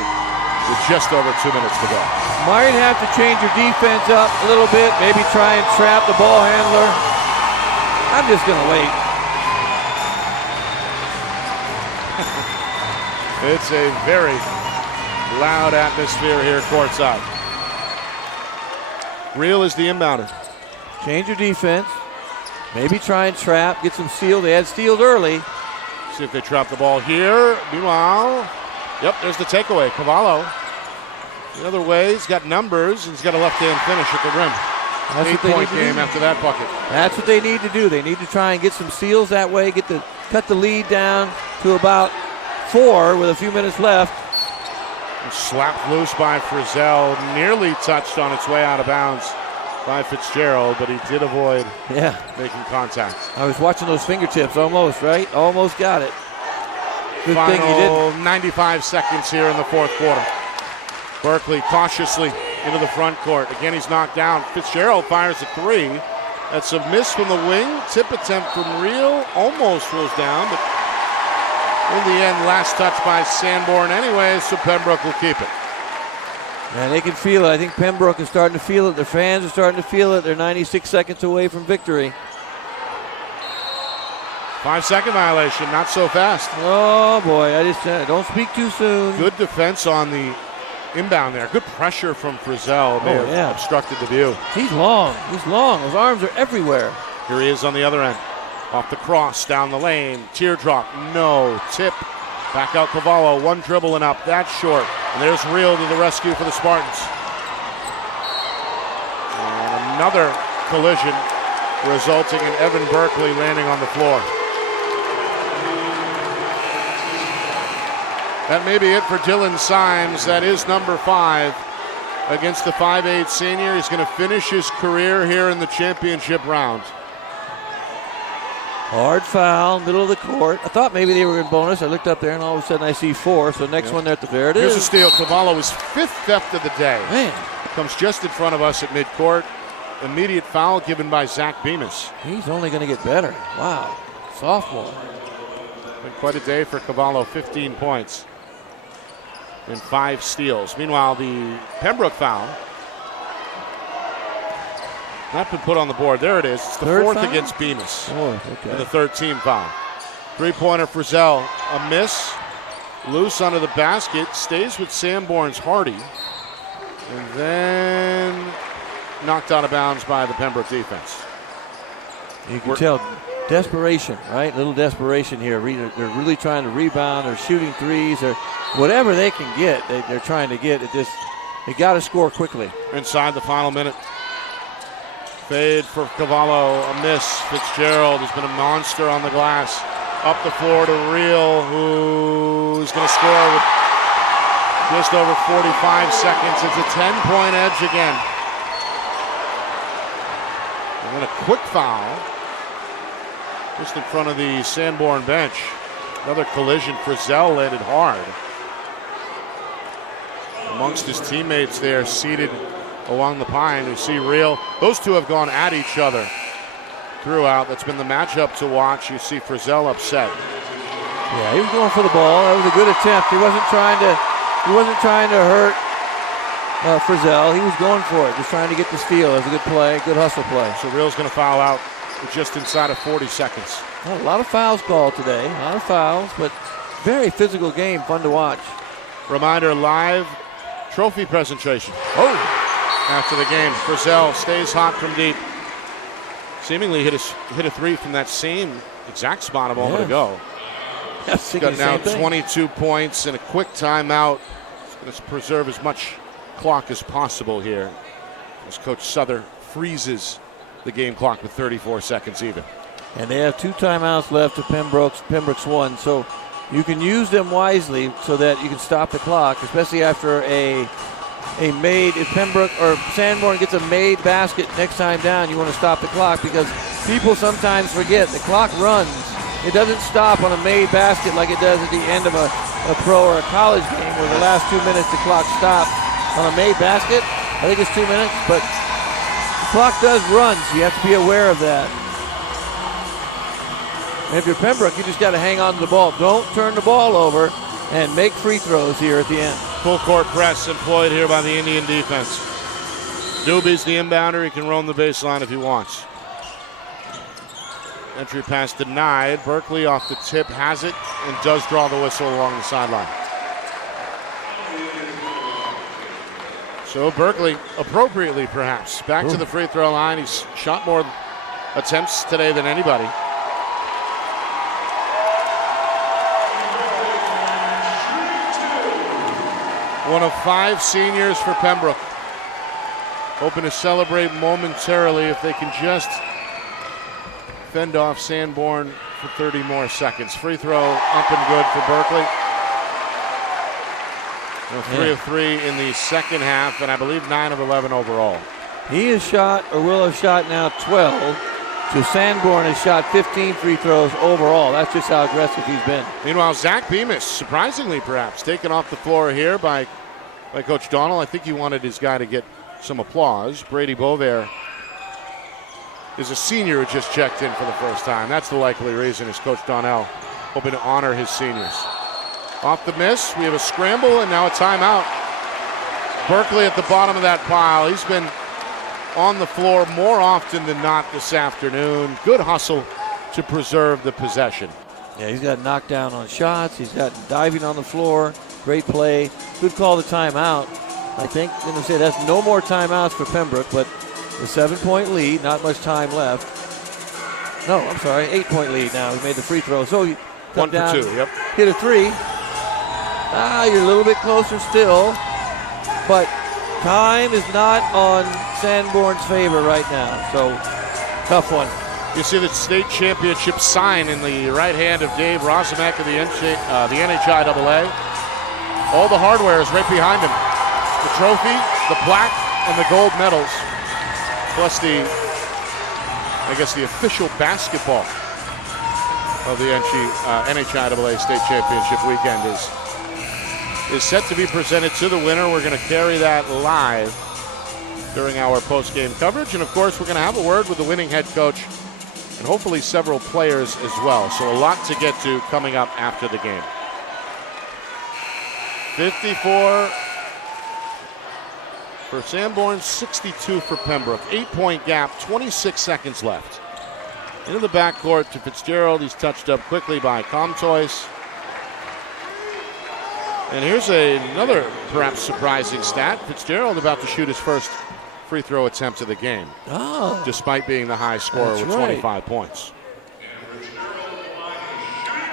with just over 2 minutes to go. Might have to change your defense up a little bit, maybe try and trap the ball handler. I'm just going to wait. It's a very loud atmosphere here courtside. Real is the inbounder. Change your defense. Maybe try and trap, get some steal. They had steals early. See if they trap the ball here. Meanwhile, yep, there's the takeaway. Cavallo, the other way, he's got numbers, and he's got a left-hand finish at the rim. That's 8-point game after that bucket. That's what they need to do. They need to try and get some steals that way, cut the lead down to about 4 with a few minutes left. And slapped loose by Frizzell, nearly touched on its way out of bounds by Fitzgerald, but he did avoid making contact. I was watching those fingertips almost, right? Almost got it. Good Final thing he didn't. 95 seconds here in the fourth quarter. Berkeley cautiously into the front court. Again, he's knocked down. Fitzgerald fires a 3. That's a miss from the wing. Tip attempt from Real. Almost rolls down, but in the end, last touch by Sanborn anyway, so Pembroke will keep it. And they can feel it. I think Pembroke is starting to feel it. Their fans are starting to feel it. They're 96 seconds away from victory. 5-second violation, not so fast. Oh, boy. I just said, don't speak too soon. Good defense on the inbound there. Good pressure from Frizzell. May have obstructed the view. He's long. He's long. His arms are everywhere. Here he is on the other end. Off the cross, down the lane. Teardrop, no. Tip. Back out Cavallo. One dribble and up. That's short. And there's Real to the rescue for the Spartans. And another collision resulting in Evan Berkeley landing on the floor. That may be it for Dylan Symes. That is number 5 against the 5'8 senior. He's going to finish his career here in the championship round. Hard foul, middle of the court. I thought maybe they were in bonus. I looked up there, and all of a sudden I see 4. So next one there at the fair it is. Here's a steal. Cavallo is 5th theft of the day. Man. Comes just in front of us at midcourt. Immediate foul given by Zach Bemis. He's only going to get better. Wow. Sophomore. Been quite a day for Cavallo. 15 points and 5 steals. Meanwhile, the Pembroke foul not been put on the board. There it is. It's the 4th foul? against Bemis. Okay. And the 3rd team foul. 3-pointer Frizzell. A miss. Loose under the basket. Stays with Sanborn's Hardy. And then knocked out of bounds by the Pembroke defense. You can tell desperation, right? A little desperation here. They're really trying to rebound. They're shooting threes or whatever they can get. They're trying to get. They got to score quickly. Inside the final minute. Fade for Cavallo, a miss. Fitzgerald has been a monster on the glass. Up the floor to Real, who's going to score with just over 45 seconds. It's a 10-point edge again. And then a quick foul just in front of the Sanborn bench. Another collision. Frizzell landed hard. Amongst his teammates there, seated along the pine, you see Real. Those two have gone at each other throughout. That's been the matchup to watch. You see Frizzell upset. Yeah, he was going for the ball. That was a good attempt. He wasn't trying to hurt Frizzell. He was going for it, just trying to get the steal. It was a good play, good hustle play. So Real's going to foul out with just inside of 40 seconds. Well, a lot of fouls called today. A lot of fouls, but very physical game, fun to watch. Reminder, live trophy presentation. After the game, Frizzell stays hot from deep. Seemingly hit a 3 from that same exact spot a moment ago. He's got now 22 points and a quick timeout. He's going to preserve as much clock as possible here as Coach Souther freezes the game clock with 34 seconds even. And they have 2 timeouts left to Pembroke's 1, so you can use them wisely so that you can stop the clock, especially after a made. If Pembroke or Sanborn gets a made basket next time down, you want to stop the clock because people sometimes forget the clock runs. It doesn't stop on a made basket like it does at the end of a pro or a college game where the last 2 minutes the clock stops. On a made basket, I think it's 2 minutes, but the clock does run, so you have to be aware of that. And if you're Pembroke, you just got to hang on to the ball. Don't turn the ball over and make free throws here at the end. Full court press employed here by the Indian defense. Doobie's the inbounder. He can roam the baseline if he wants. Entry pass denied. Berkeley off the tip has it and does draw the whistle along the sideline. So Berkeley, appropriately perhaps, back to the free throw line. He's shot more attempts today than anybody. One of 5 seniors for Pembroke. Hoping to celebrate momentarily if they can just fend off Sanborn for 30 more seconds. Free throw up and good for Berkeley. 3 of 3 in the second half, and I believe 9 of 11 overall. He has shot, or will have shot now 12. To Sanborn has shot 15 free throws overall. That's just how aggressive he's been. Meanwhile, Zach Bemis, surprisingly perhaps, taken off the floor here by Coach Donnell. I think he wanted his guy to get some applause. Brady Bovair is a senior who just checked in for the first time. That's the likely reason, is Coach Donnell hoping to honor his seniors. Off the miss, we have a scramble and now a timeout. Berkeley at the bottom of that pile. He's been on the floor more often than not this afternoon. Good hustle to preserve the possession. Yeah, he's got knocked down on shots. He's got diving on the floor. Great play. Good call the timeout. I think I'm going to say that's no more timeouts for Pembroke, but the 7-point lead, not much time left. No, I'm sorry, 8-point lead now. He made the free throw. So he 1 for 2, yep. Hit a 3. You're a little bit closer still, but time is not on Sanborn's favor right now, so tough one. You see the state championship sign in the right hand of Dave Rosamek of the NHIAA. All the hardware is right behind him. The trophy, the plaque, and the gold medals, plus the official basketball of the NHIAA state championship weekend is set to be presented to the winner. We're going to carry that live during our post-game coverage. And, of course, we're going to have a word with the winning head coach and hopefully several players as well. So a lot to get to coming up after the game. 54 for Sanborn, 62 for Pembroke. 8-point gap, 26 seconds left. Into the backcourt to Fitzgerald. He's touched up quickly by Comtois. And here's another perhaps surprising stat. Fitzgerald about to shoot his first free throw attempt of the game, despite being the high scorer with 25 points.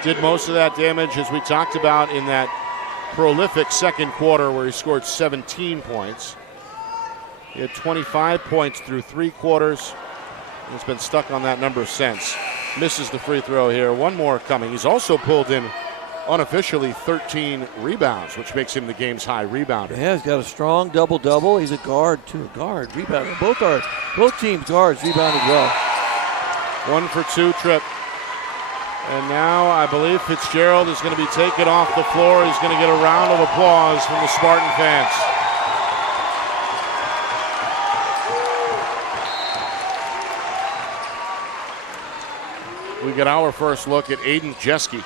Did most of that damage, as we talked about, in that prolific second quarter where he scored 17 points. He had 25 points through 3 quarters. He's been stuck on that number since. Misses the free throw here. One more coming. He's also pulled in unofficially 13 rebounds, which makes him the game's high rebounder. Yeah, he's got a strong double-double. He's a guard, too. Guard, rebounder. Both teams guards rebounded well. 1 for 2 trip. And now I believe Fitzgerald is going to be taken off the floor. He's going to get a round of applause from the Spartan fans. We get our first look at Aiden Jeske.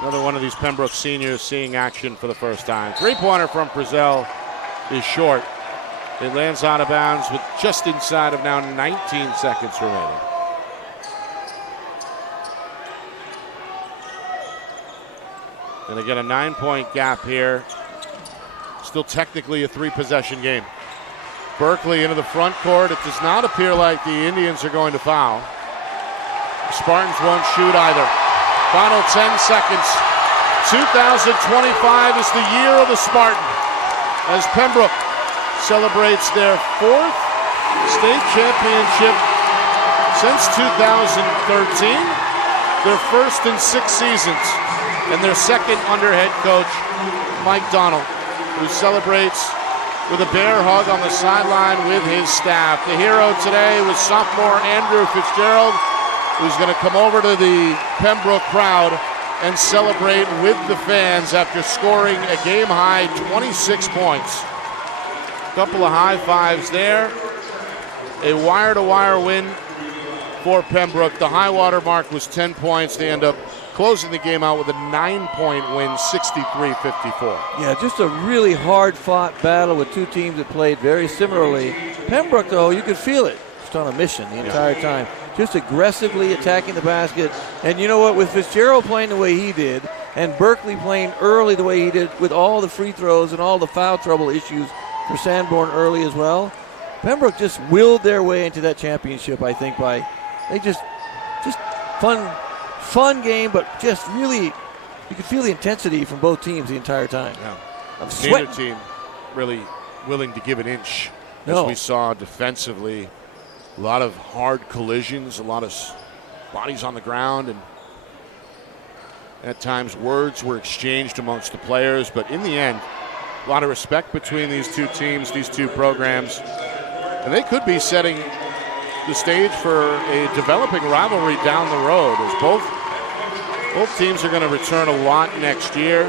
Another one of these Pembroke seniors seeing action for the first time. 3-pointer from Frizzell is short. It lands out of bounds with just inside of now 19 seconds remaining. And again, a 9-point gap here. Still technically a 3-possession game. Berkeley into the front court. It does not appear like the Indians are going to foul. The Spartans won't shoot either. Final 10 seconds. 2025 is the year of the Spartan as Pembroke celebrates their 4th state championship since 2013. Their first in 6 seasons. And their second under head coach, Mike Donnell, who celebrates with a bear hug on the sideline with his staff. The hero today was sophomore Andrew Fitzgerald, who's going to come over to the Pembroke crowd and celebrate with the fans after scoring a game-high 26 points. A couple of high fives there. A wire-to-wire win for Pembroke. The high water mark was 10 points. They end up closing the game out with a 9-point win, 63-54. Yeah, just a really hard-fought battle with two teams that played very similarly. Pembroke, though, you could feel it. Just on a mission the entire time. Just aggressively attacking the basket. And you know what? With Fitzgerald playing the way he did and Berkeley playing early the way he did with all the free throws and all the foul trouble issues for Sanborn early as well, Pembroke just willed their way into that championship, I think, by they just fun game, but just really you could feel the intensity from both teams the entire time. Yeah. of sweat. Neither team really willing to give an inch, No. as we saw defensively. A lot of hard collisions, a lot of bodies on the ground, and at times words were exchanged amongst the players. But in the end, a lot of respect between these two teams, these two programs. And they could be setting the stage for a developing rivalry down the road, as both teams are going to return a lot next year.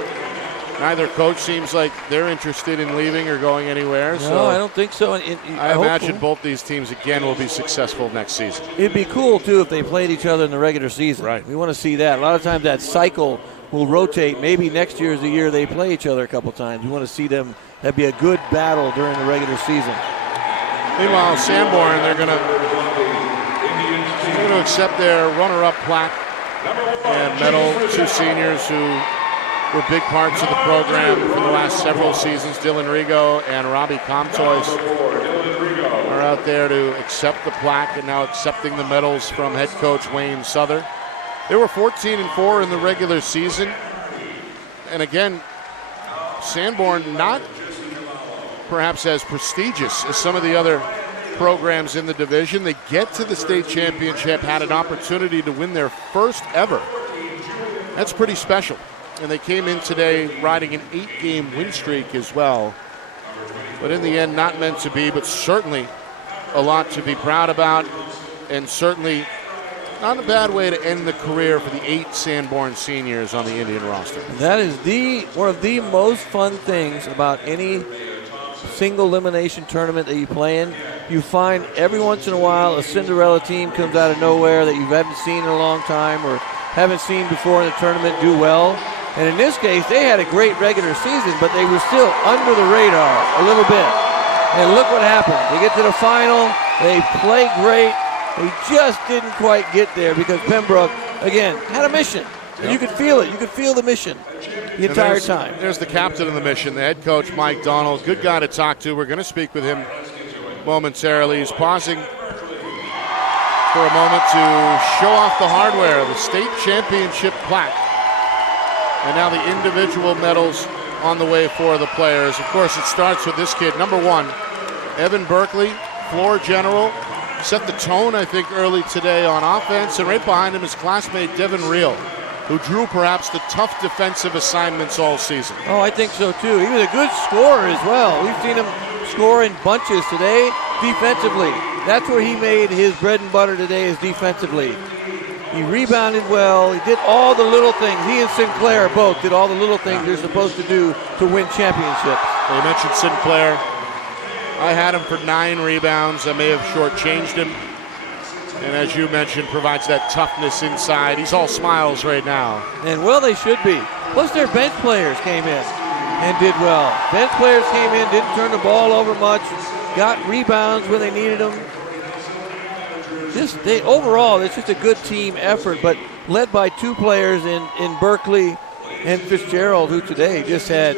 Neither coach seems like they're interested in leaving or going anywhere. No, I don't think so. I imagine both these teams, again, will be successful next season. It'd be cool, too, if they played each other in the regular season. Right. We want to see that. A lot of times that cycle will rotate. Maybe next year is the year they play each other a couple times. We want to see them. That'd be a good battle during the regular season. Meanwhile, Sanborn, they're going to accept their runner-up plaque and medal. Two seniors who were big parts of the program for the last several seasons. Dylan Rigo and Robbie Comtois are out there to accept the plaque and now accepting the medals from head coach Wayne Souther. They were 14-4 in the regular season. And again, Sanborn not perhaps as prestigious as some of the other programs in the division. They get to the state championship, had an opportunity to win their first ever. That's pretty special. And they came in today riding an 8-game win streak as well. But in the end, not meant to be, but certainly a lot to be proud about, and certainly not a bad way to end the career for the 8 Sanborn seniors on the Indian roster. That is one of the most fun things about any single elimination tournament that you play in. You find every once in a while a Cinderella team comes out of nowhere that you haven't seen in a long time or haven't seen before in the tournament do well. And in this case, they had a great regular season, but they were still under the radar a little bit. And look what happened. They get to the final. They play great. They just didn't quite get there because Pembroke, again, had a mission. Yep. You could feel it. You could feel the mission the entire time. There's the captain of the mission, the head coach, Mike Donald. Good guy to talk to. We're going to speak with him momentarily. He's pausing for a moment to show off the hardware, the state championship plaque. And now the individual medals on the way for the players. Of course, it starts with this kid, number 1, Evan Berkeley, floor general. Set the tone, I think, early today on offense. And right behind him is classmate Devin Reel, who drew perhaps the tough defensive assignments all season. Oh, I think so, too. He was a good scorer as well. We've seen him score in bunches today defensively. That's where he made his bread and butter today, is defensively. He rebounded well. He did all the little things. He and Sinclair both did all the little things they're supposed to do to win championships. Well, you mentioned Sinclair. I had him for 9 rebounds. I may have shortchanged him. And as you mentioned, provides that toughness inside. He's all smiles right now. And well, they should be. Plus their bench players came in and did well. Bench players came in, didn't turn the ball over much, got rebounds when they needed them. Overall, it's just a good team effort, but led by 2 players in Berkeley and Fitzgerald, who today just had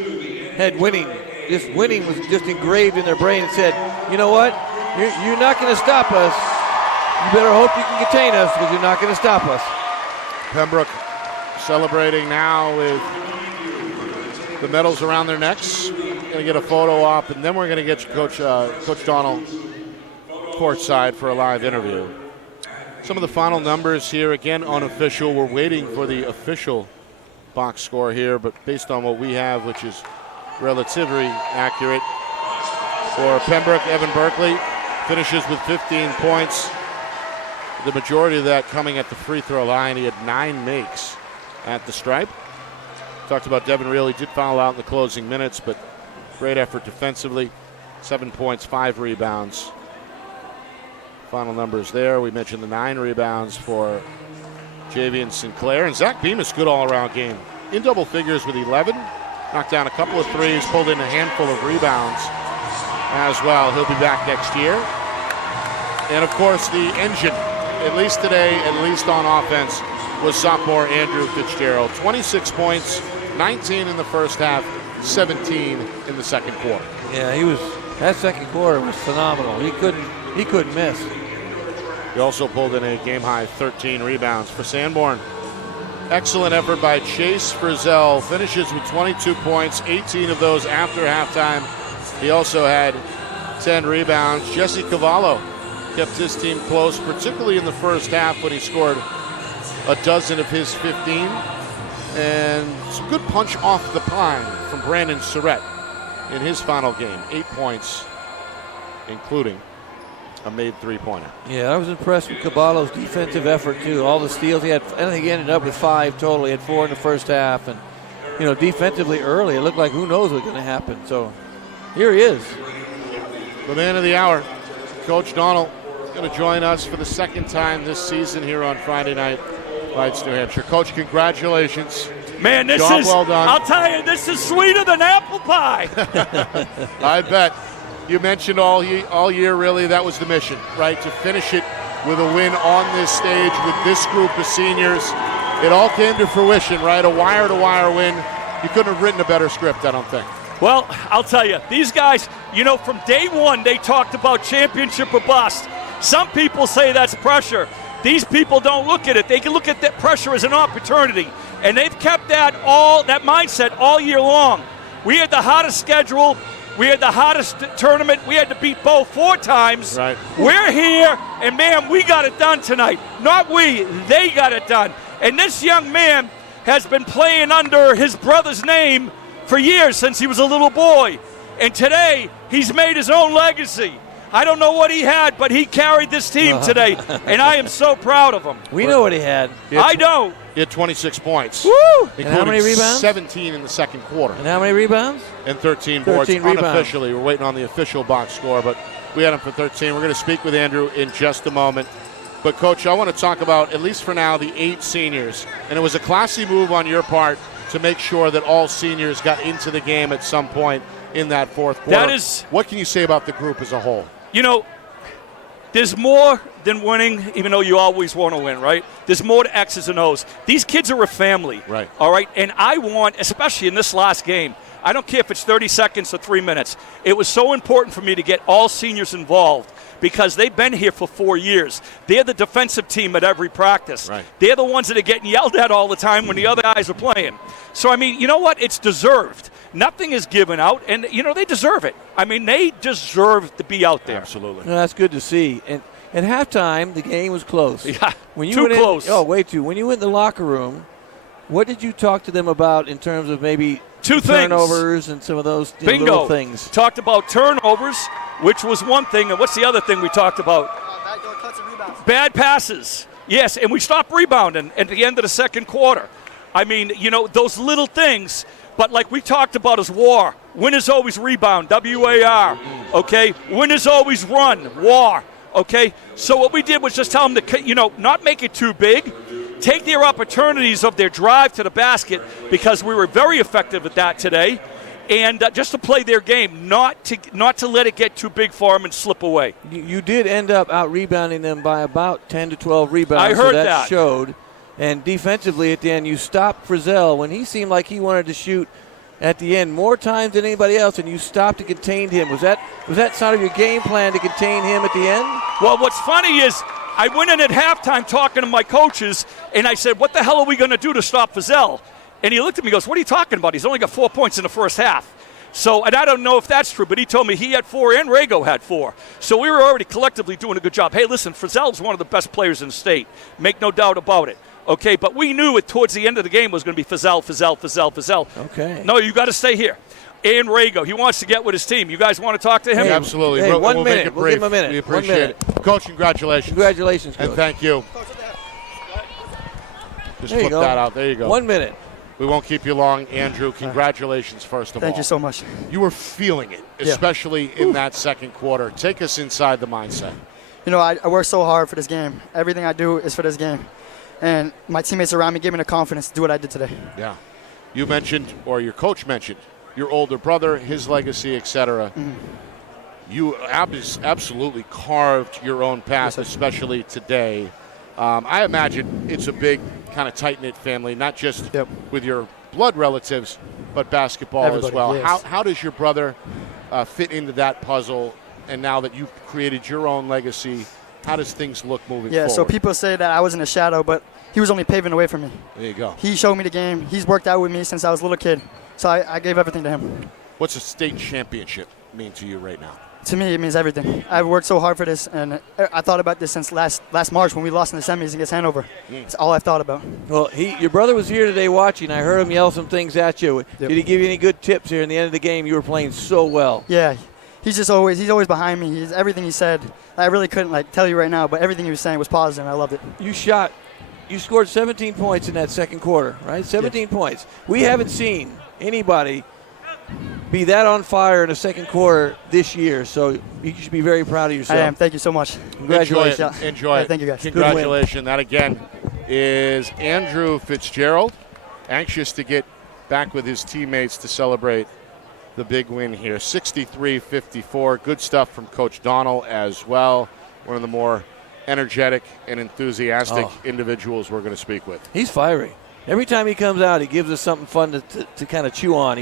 winning. This winning was just engraved in their brain and said, you know what, you're not going to stop us. You better hope you can contain us because you're not going to stop us. Pembroke celebrating now with the medals around their necks. Going to get a photo op, and then we're going to get Coach Donald courtside for a live interview. Some of the final numbers here, again, unofficial. We're waiting for the official box score here, but based on what we have, which is relatively accurate. For Pembroke, Evan Berkeley finishes with 15 points. The majority of that coming at the free throw line. He had 9 makes at the stripe. Talked about Devin Reel. He did foul out in the closing minutes, but great effort defensively. 7 points, 5 rebounds. Final numbers there. We mentioned the 9 rebounds for Javian Sinclair. And Zach Bemis, good all-around game. In double figures with 11. Knocked down a couple of threes, pulled in a handful of rebounds as well. He'll be back next year. And, of course, the engine, at least today, at least on offense, was sophomore Andrew Fitzgerald. 26 points, 19 in the first half, 17 in the second quarter. Yeah, that second quarter was phenomenal. He couldn't miss. He also pulled in a game-high 13 rebounds for Sanborn. Excellent effort by Chase Frizzell. Finishes with 22 points, 18 of those after halftime. He also had 10 rebounds. Jesse Cavallo kept his team close, particularly in the first half when he scored a dozen of his 15. And some good punch off the pine from Brandon Surratt in his final game. 8 points, including a made three-pointer. Yeah, I was impressed with Caballo's defensive effort, too. All the steals he had, I think he ended up with 5 total. He had 4 in the first half. And, defensively early, it looked like who knows what's going to happen. So here he is. The man of the hour, Coach Donald, going to join us for the second time this season here on Friday Night Lights, New Hampshire. Coach, congratulations. Man, this Job is, well done. I'll tell you, this is sweeter than apple pie. I bet. You mentioned all year, really, that was the mission, right? To finish it with a win on this stage with this group of seniors. It all came to fruition, right? A wire-to-wire win. You couldn't have written a better script, I don't think. Well, I'll tell you, these guys, from day one, they talked about championship or bust. Some people say that's pressure. These people don't look at it. They can look at that pressure as an opportunity. And they've kept that mindset all year long. We had the hardest schedule. We had the hottest tournament. We had to beat Bo 4 times. Right. We're here, and, man, we got it done tonight. Not we. They got it done. And this young man has been playing under his brother's name for years, since he was a little boy. And today, he's made his own legacy. I don't know what he had, but he carried this team today, and I am so proud of him. We know what he had. I don't. He had 26 points. Woo! Including And how many rebounds? 17 in the second quarter. And how many rebounds? And 13 boards 13 rebounds. unofficially. We're waiting on the official box score, but we had him for 13. We're going to speak with Andrew in just a moment. But, Coach, I want to talk about, at least for now, the 8 seniors. And it was a classy move on your part to make sure that all seniors got into the game at some point in that fourth quarter. That is. What can you say about the group as a whole? There's more than winning, even though you always want to win, right? There's more to X's and O's. These kids are a family. Right. All right? And I want, especially in this last game, I don't care if it's 30 seconds or 3 minutes. It was so important for me to get all seniors involved because they've been here for 4 years. They're the defensive team at every practice. Right. They're the ones that are getting yelled at all the time when the other guys are playing. So, I mean, you know what? It's deserved. Nothing is given out, and, they deserve it. I mean, they deserve to be out there. Absolutely. No, that's good to see. And at halftime, the game was close. Yeah, when you too went close. Way too. When you went in the locker room, what did you talk to them about in terms of maybe Two things. turnovers and some of those Bingo. little things? Talked about turnovers, which was one thing, and what's the other thing we talked about? Backdoor cuts and rebounds. Bad passes. Yes, and we stopped rebounding at the end of the second quarter. I mean, those little things. But like we talked about is WAR. Winners always rebound, WAR, okay? Winners always run, WAR, okay? So what we did was just tell them to, not make it too big. Take their opportunities of their drive to the basket because we were very effective at that today. And just to play their game, not to let it get too big for them and slip away. You did end up out-rebounding them by about 10 to 12 rebounds. I heard so that. Showed. And defensively at the end, you stopped Frizzell when he seemed like he wanted to shoot at the end more times than anybody else, and you stopped and contained him. Was that sort of your game plan to contain him at the end? Well, what's funny is I went in at halftime talking to my coaches, and I said, what the hell are we going to do to stop Frizzell? And he looked at me and goes, what are you talking about? He's only got 4 points in the first half. So, and I don't know if that's true, but he told me he had 4 and Rago had 4. So we were already collectively doing a good job. Hey, listen, Frizzell's one of the best players in the state. Make no doubt about it. Okay, but we knew it towards the end of the game was going to be Frizzell. Okay. No, you got to stay here. And Rago, he wants to get with his team. You guys want to talk to him? Hey, absolutely. Hey, we'll one minute. Make it We'll brief. give him a minute. We 1 appreciate minute. it. Coach, congratulations. Congratulations, Coach. And thank you. Just There you flip go. that out. There you go. 1 minute. We won't keep you long. Andrew, congratulations first of all. Thank you so much. You were feeling it, especially in that second quarter. Take us inside the mindset. I work so hard for this game. Everything I do is for this game. And my teammates around me gave me the confidence to do what I did today. Yeah. You mentioned, or your coach mentioned, your older brother, his legacy, etc. You absolutely carved your own path, especially today. I imagine it's a big kind of tight-knit family, not just with your blood relatives, but basketball Everybody, as well. yes. How does your brother fit into that puzzle? And now that you've created your own legacy, how does things look moving forward? So people say that I was in the shadow, but he was only paving the way for me. There you go. He showed me the game. He's worked out with me since I was a little kid. So I gave everything to him. What's a state championship mean to you right now? To me, it means everything. I've worked so hard for this, and I thought about this since last March when we lost in the semis against Hanover. It's all I've thought about. Well, your brother was here today watching. I heard him yell some things at you. Yep. Did he give you any good tips here in the end of the game? You were playing so well. Yeah, he's always behind me. Everything he said, I really couldn't tell you right now, but everything he was saying was positive, and I loved it. You scored 17 points in that second quarter, right? 17 points. We haven't seen anybody be that on fire in the second quarter this year, so you should be very proud of yourself. I am. Thank you so much. Congratulations. Enjoy it. Thank you, guys. Congratulations. That, again, is Andrew Fitzgerald, anxious to get back with his teammates to celebrate the big win here. 63-54. Good stuff from Coach Donnell as well. One of the more energetic and enthusiastic individuals we're going to speak with. He's fiery. Every time he comes out, he gives us something fun to kind of chew on.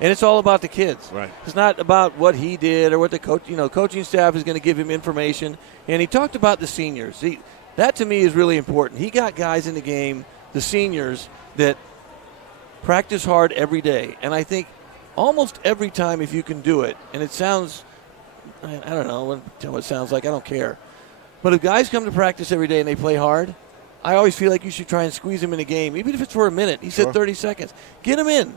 And it's all about the kids. Right. It's not about what he did or what the coaching staff is going to give him information. And he talked about the seniors. That to me is really important. He got guys in the game, the seniors, that practice hard every day. And I think almost every time, if you can do it, and it sounds, I don't know what it sounds like, I don't care. But if guys come to practice every day and they play hard, I always feel like you should try and squeeze them in a game, even if it's for a minute. He said 30 seconds. Get them in.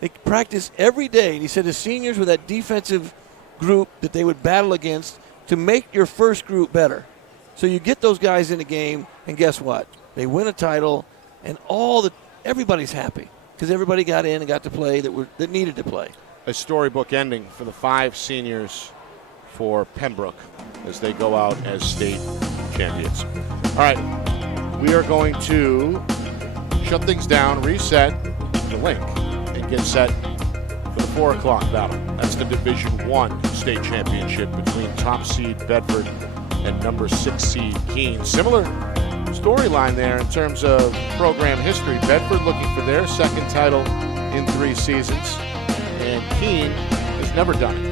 They practice every day. And he said the seniors were that defensive group that they would battle against to make your first group better. So you get those guys in the game, and guess what? They win a title, and everybody's happy because everybody got in and got to play that needed to play. A storybook ending for the 5 seniors for Pembroke as they go out as state champions. All right, we are going to shut things down, reset the link, and get set for the 4 o'clock battle. That's the Division I state championship between top seed Bedford and number 6 seed Keene. Similar storyline there in terms of program history. Bedford looking for their second title in 3 seasons, and Keene has never done it.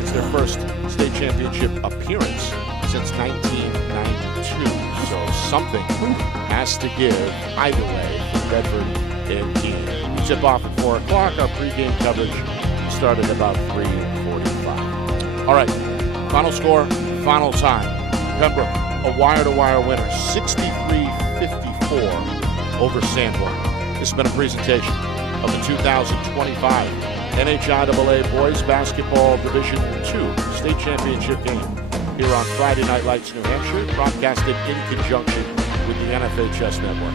It's their first state championship appearance since 1992. So something has to give either way for Bedford and Keene. We tip off at 4 o'clock. Our pregame coverage started about 3:45. All right, final score, final time. Pembroke, a wire-to-wire winner, 63-54 over Sanborn. This has been a presentation of the 2025 NHIAA Boys Basketball Division II State Championship game here on Friday Night Lights, New Hampshire, broadcasted in conjunction with the NFHS Network.